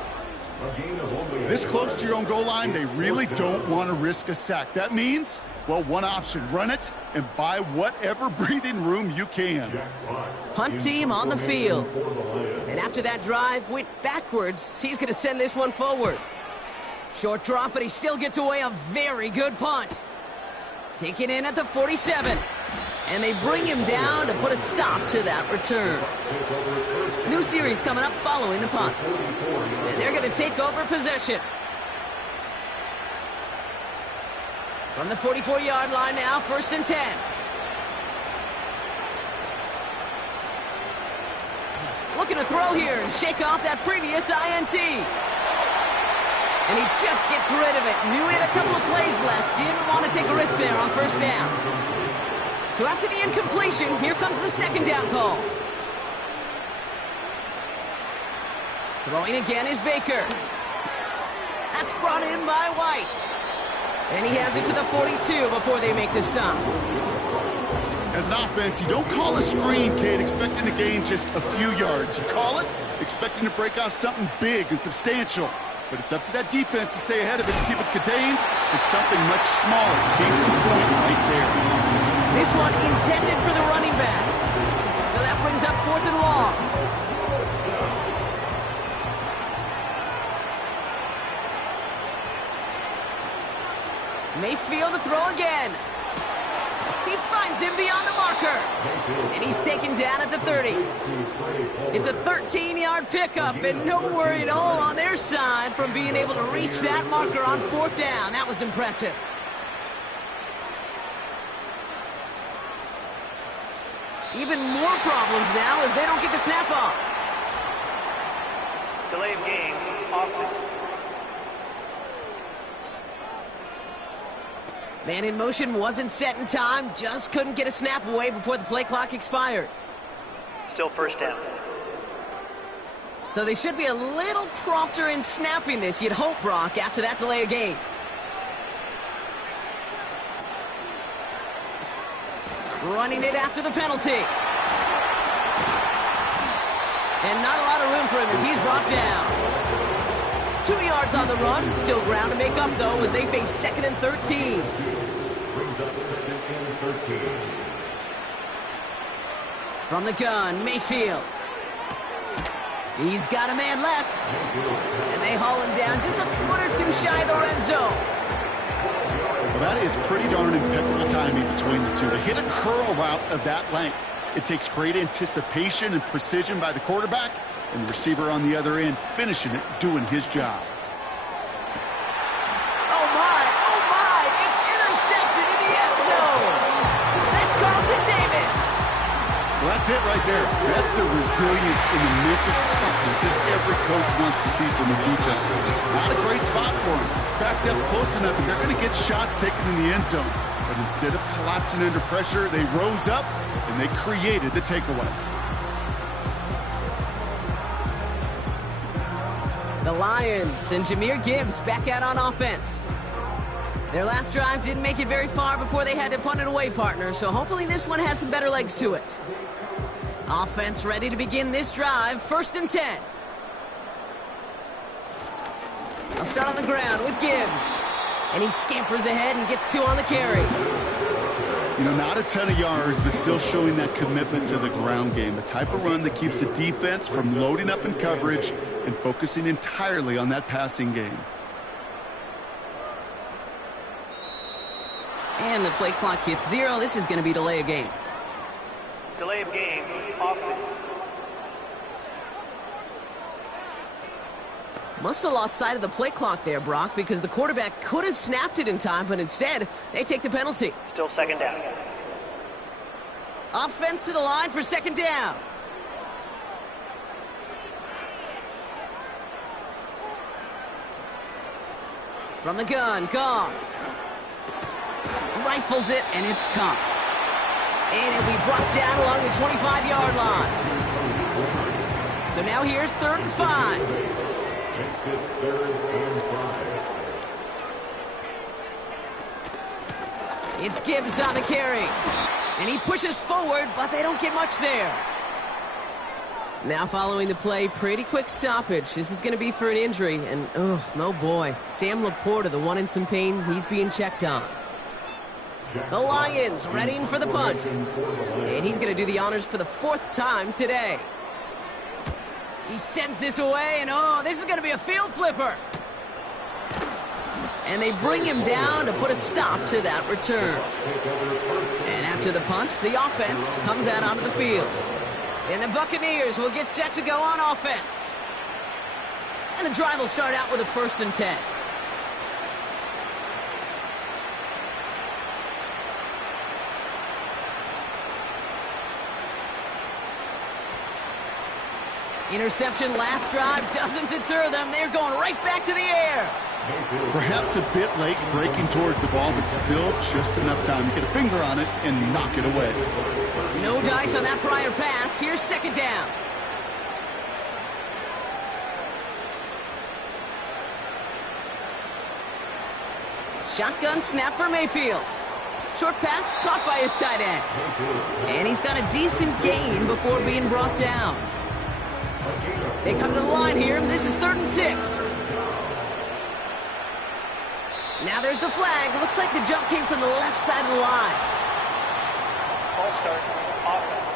This close to your own goal line, they really don't want to risk a sack. That means, well, one option, run it and buy whatever breathing room you can. Punt team on the field. And after that drive went backwards, he's going to send this one forward. Short drop, but he still gets away a very good punt. Taken in at the 47. And they bring him down to put a stop to that return. New series coming up following the punt. And they're going to take over possession. From the 44-yard line now, 1st and 10. Looking to throw here and shake off that previous INT. And he just gets rid of it. Knew he had a couple of plays left. Didn't want to take a risk there on 1st down. So after the incompletion, here comes the 2nd down call. Throwing again is Baker. That's brought in by White. And he has it to the 42 before they make the stop. As an offense, you don't call a screen, kid, expecting to gain just a few yards. You call it expecting to break off something big and substantial. But it's up to that defense to stay ahead of it, to keep it contained to something much smaller. Case in point right there. This one intended for the running back. So that brings up 4th and long. Mayfield to throw again. He finds him beyond the marker. And he's taken down at the 30. It's a 13-yard pickup, and no worry at all on their side from being able to reach that marker on 4th down. That was impressive. Even more problems now as they don't get the snap off. Delay of game, offense. Man in motion wasn't set in time, just couldn't get a snap away before the play clock expired. Still 1st down. So they should be a little prompter in snapping this, you'd hope, Brock, after that delay of game. Running it after the penalty. And not a lot of room for him as he's brought down. 2 yards on the run. Still ground to make up, though, as they face 2nd and 13. Brings up 2nd and 13. From the gun, Mayfield. He's got a man left. And they haul him down just a foot or two shy of the red zone. Well, that is pretty darn impeccable timing between the two. To hit a curl route of that length, it takes great anticipation and precision by the quarterback, and the receiver on the other end finishing it, doing his job. Oh my, it's intercepted in the end zone. That's Carlton Davis. Well, that's it right there. That's the resilience and the mental toughness that every coach wants to see from his defense. Not a great spot for him. Backed up close enough that they're going to get shots taken in the end zone. But instead of collapsing under pressure, they rose up and they created the takeaway. The Lions and Jahmyr Gibbs back out on offense. Their last drive didn't make it very far before they had to punt it away, partner, so hopefully this one has some better legs to it. Offense ready to begin this drive, 1st and 10. I'll start on the ground with Gibbs. And he scampers ahead and gets 2 on the carry. You know, not a ton of yards, but still showing that commitment to the ground game. The type of run that keeps the defense from loading up in coverage and focusing entirely on that passing game. And the play clock hits 0. This is going to be delay of game. Delay of game, offense. Must have lost sight of the play clock there, Brock, because the quarterback could have snapped it in time, but instead, they take the penalty. Still 2nd down. Offense to the line for 2nd down. From the gun, Goff. Rifles it, and it's caught. And it'll be brought down along the 25-yard line. So now here's 3rd and 5. Exit 3rd and 5. It's Gibbs on the carry. And he pushes forward, but they don't get much there. Now following the play, pretty quick stoppage. This is going to be for an injury, and oh boy. Sam Laporta, the one in some pain, he's being checked on. The Lions readying for the punt. And he's going to do the honors for the 4th time today. He sends this away, and this is going to be a field flipper. And they bring him down to put a stop to that return. And after the punt, the offense comes out onto the field. And the Buccaneers will get set to go on offense. And the drive will start out with a 1st and 10. Interception last drive doesn't deter them. They're going right back to the air. Perhaps a bit late breaking towards the ball, but still just enough time to get a finger on it and knock it away. No dice on that prior pass. Here's 2nd down. Shotgun snap for Mayfield. Short pass caught by his tight end. And he's got a decent gain before being brought down. They come to the line here. This is 3rd and 6. Now there's the flag. Looks like the jump came from the left side of the line. Ball start. Offense.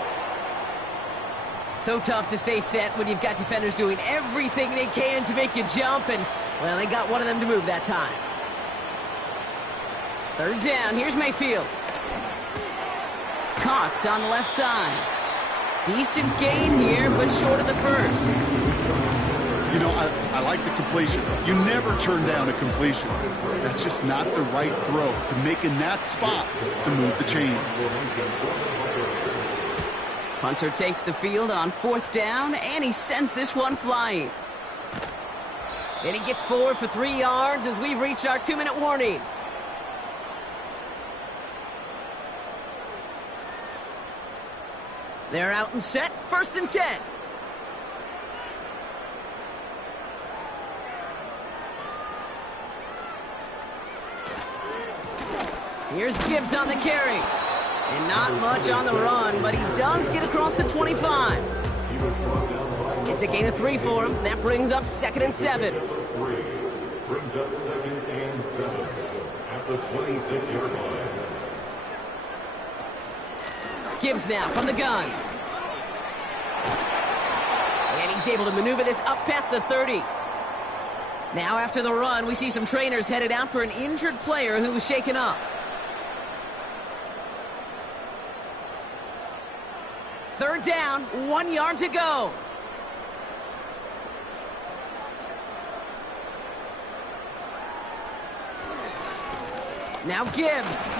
So tough to stay set when you've got defenders doing everything they can to make you jump, and, well, they got one of them to move that time. 3rd down. Here's Mayfield. Caught on the left side. Decent gain here, but short of the 1st. You know, I like the completion. You never turn down a completion. That's just not the right throw to make in that spot to move the chains. Punter takes the field on 4th down, and he sends this one flying. And he gets forward for 3 yards as we reach our 2-minute warning. They're out and set. 1st and 10. Here's Gibbs on the carry. And not much on the run, but he does get across the 25. It's a gain of 3 for him. That brings up 2nd and 7. Brings up 2nd and 7 at the 26-yard line. Gibbs now from the gun. And he's able to maneuver this up past the 30. Now after the run, we see some trainers headed out for an injured player who was shaken up. 3rd down, 1 yard to go. Now Gibbs.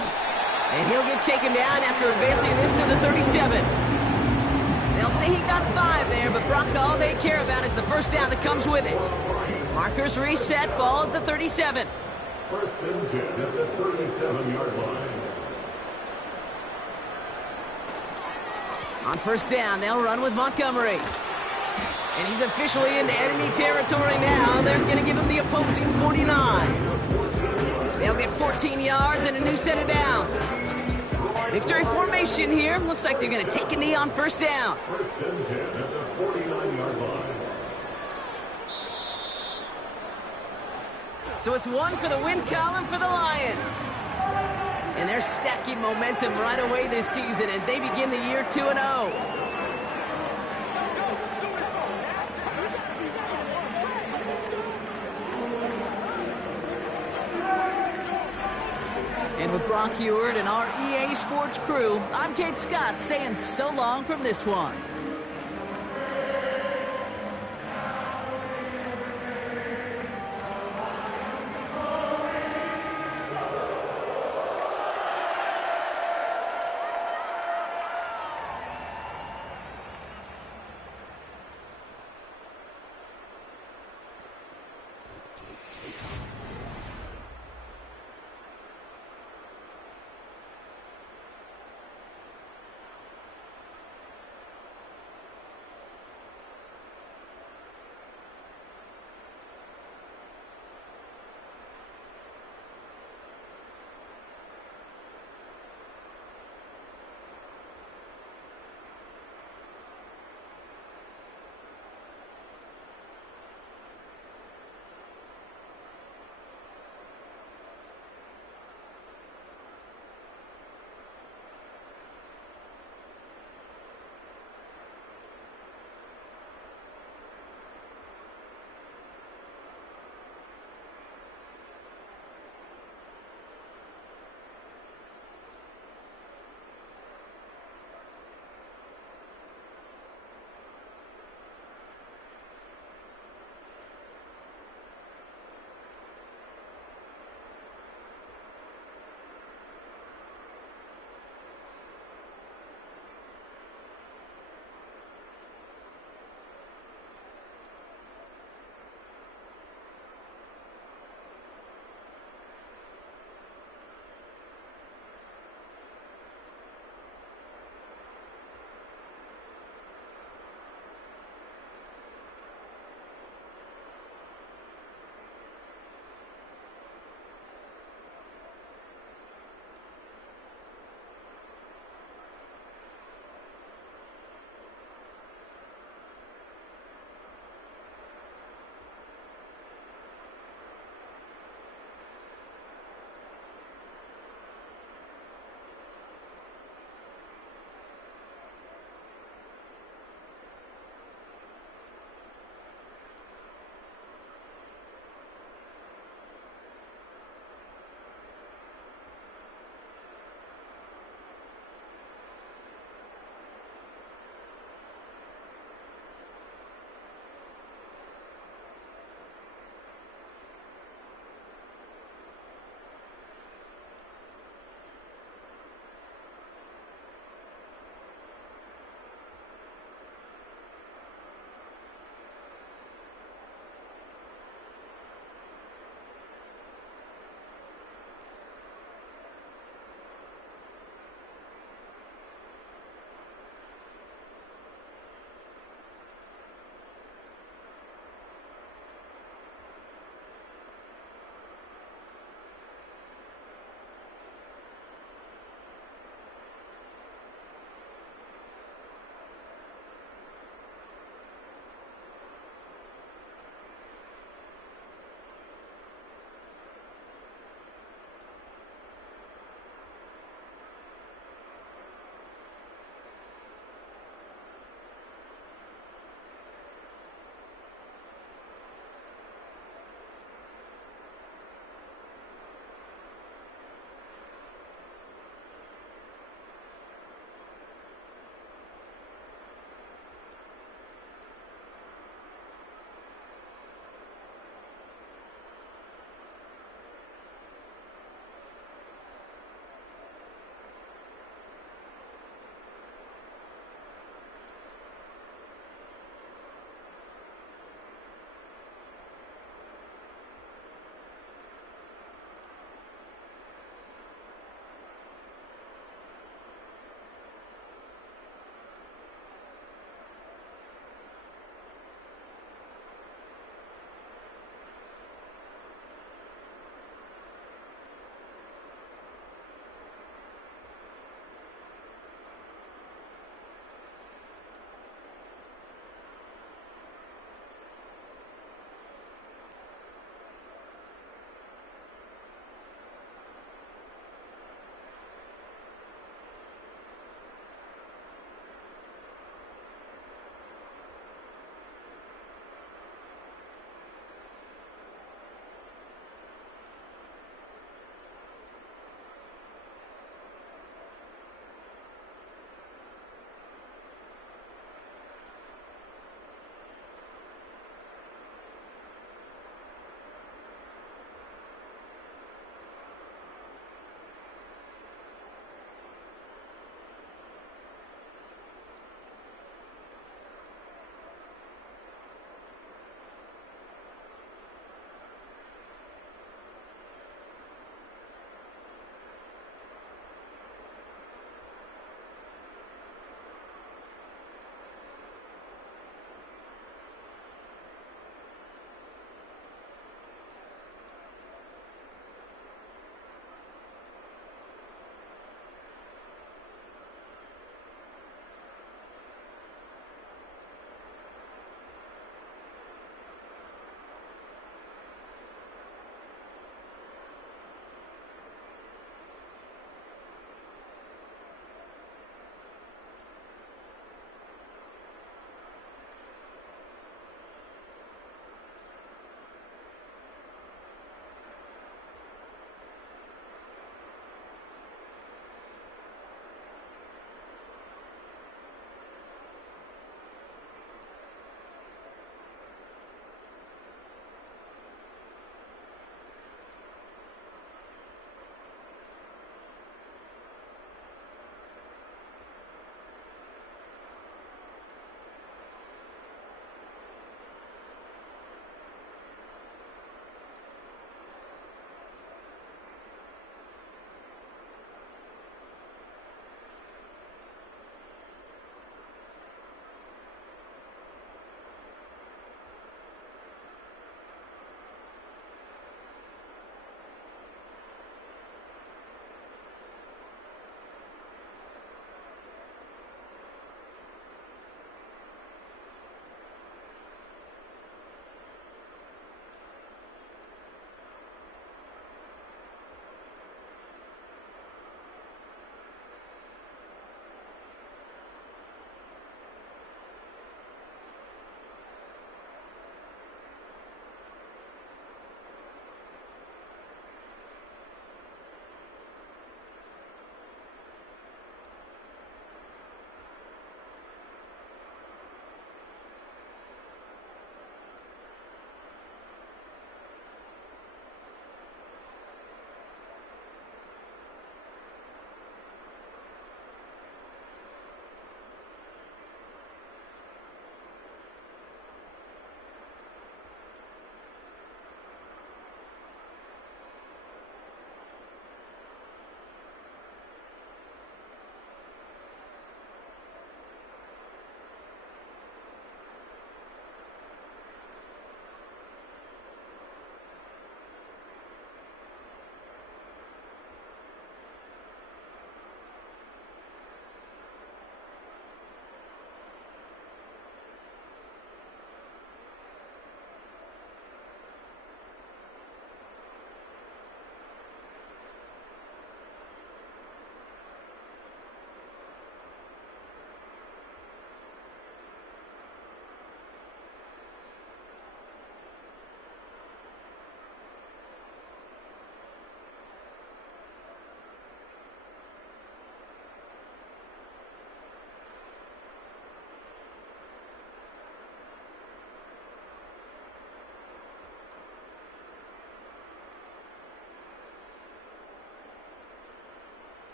And he'll get taken down after advancing this to the 37. They'll say he got 5 there, but Brock, all they care about is the 1st down that comes with it. Markers reset, ball at the 37. 1st and 10 at the 37-yard line. On 1st down, they'll run with Montgomery. And he's officially into enemy territory now. They're going to give him the opposing 49. They'll get 14 yards and a new set of downs. Victory formation here. Looks like they're going to take a knee on 1st down. 1st and 10 at the 49-yard line. So it's 1 for the win column for the Lions. And they're stacking momentum right away this season as they begin the year 2-0. And with Brock Heward and our EA Sports crew, I'm Kate Scott saying so long from this one.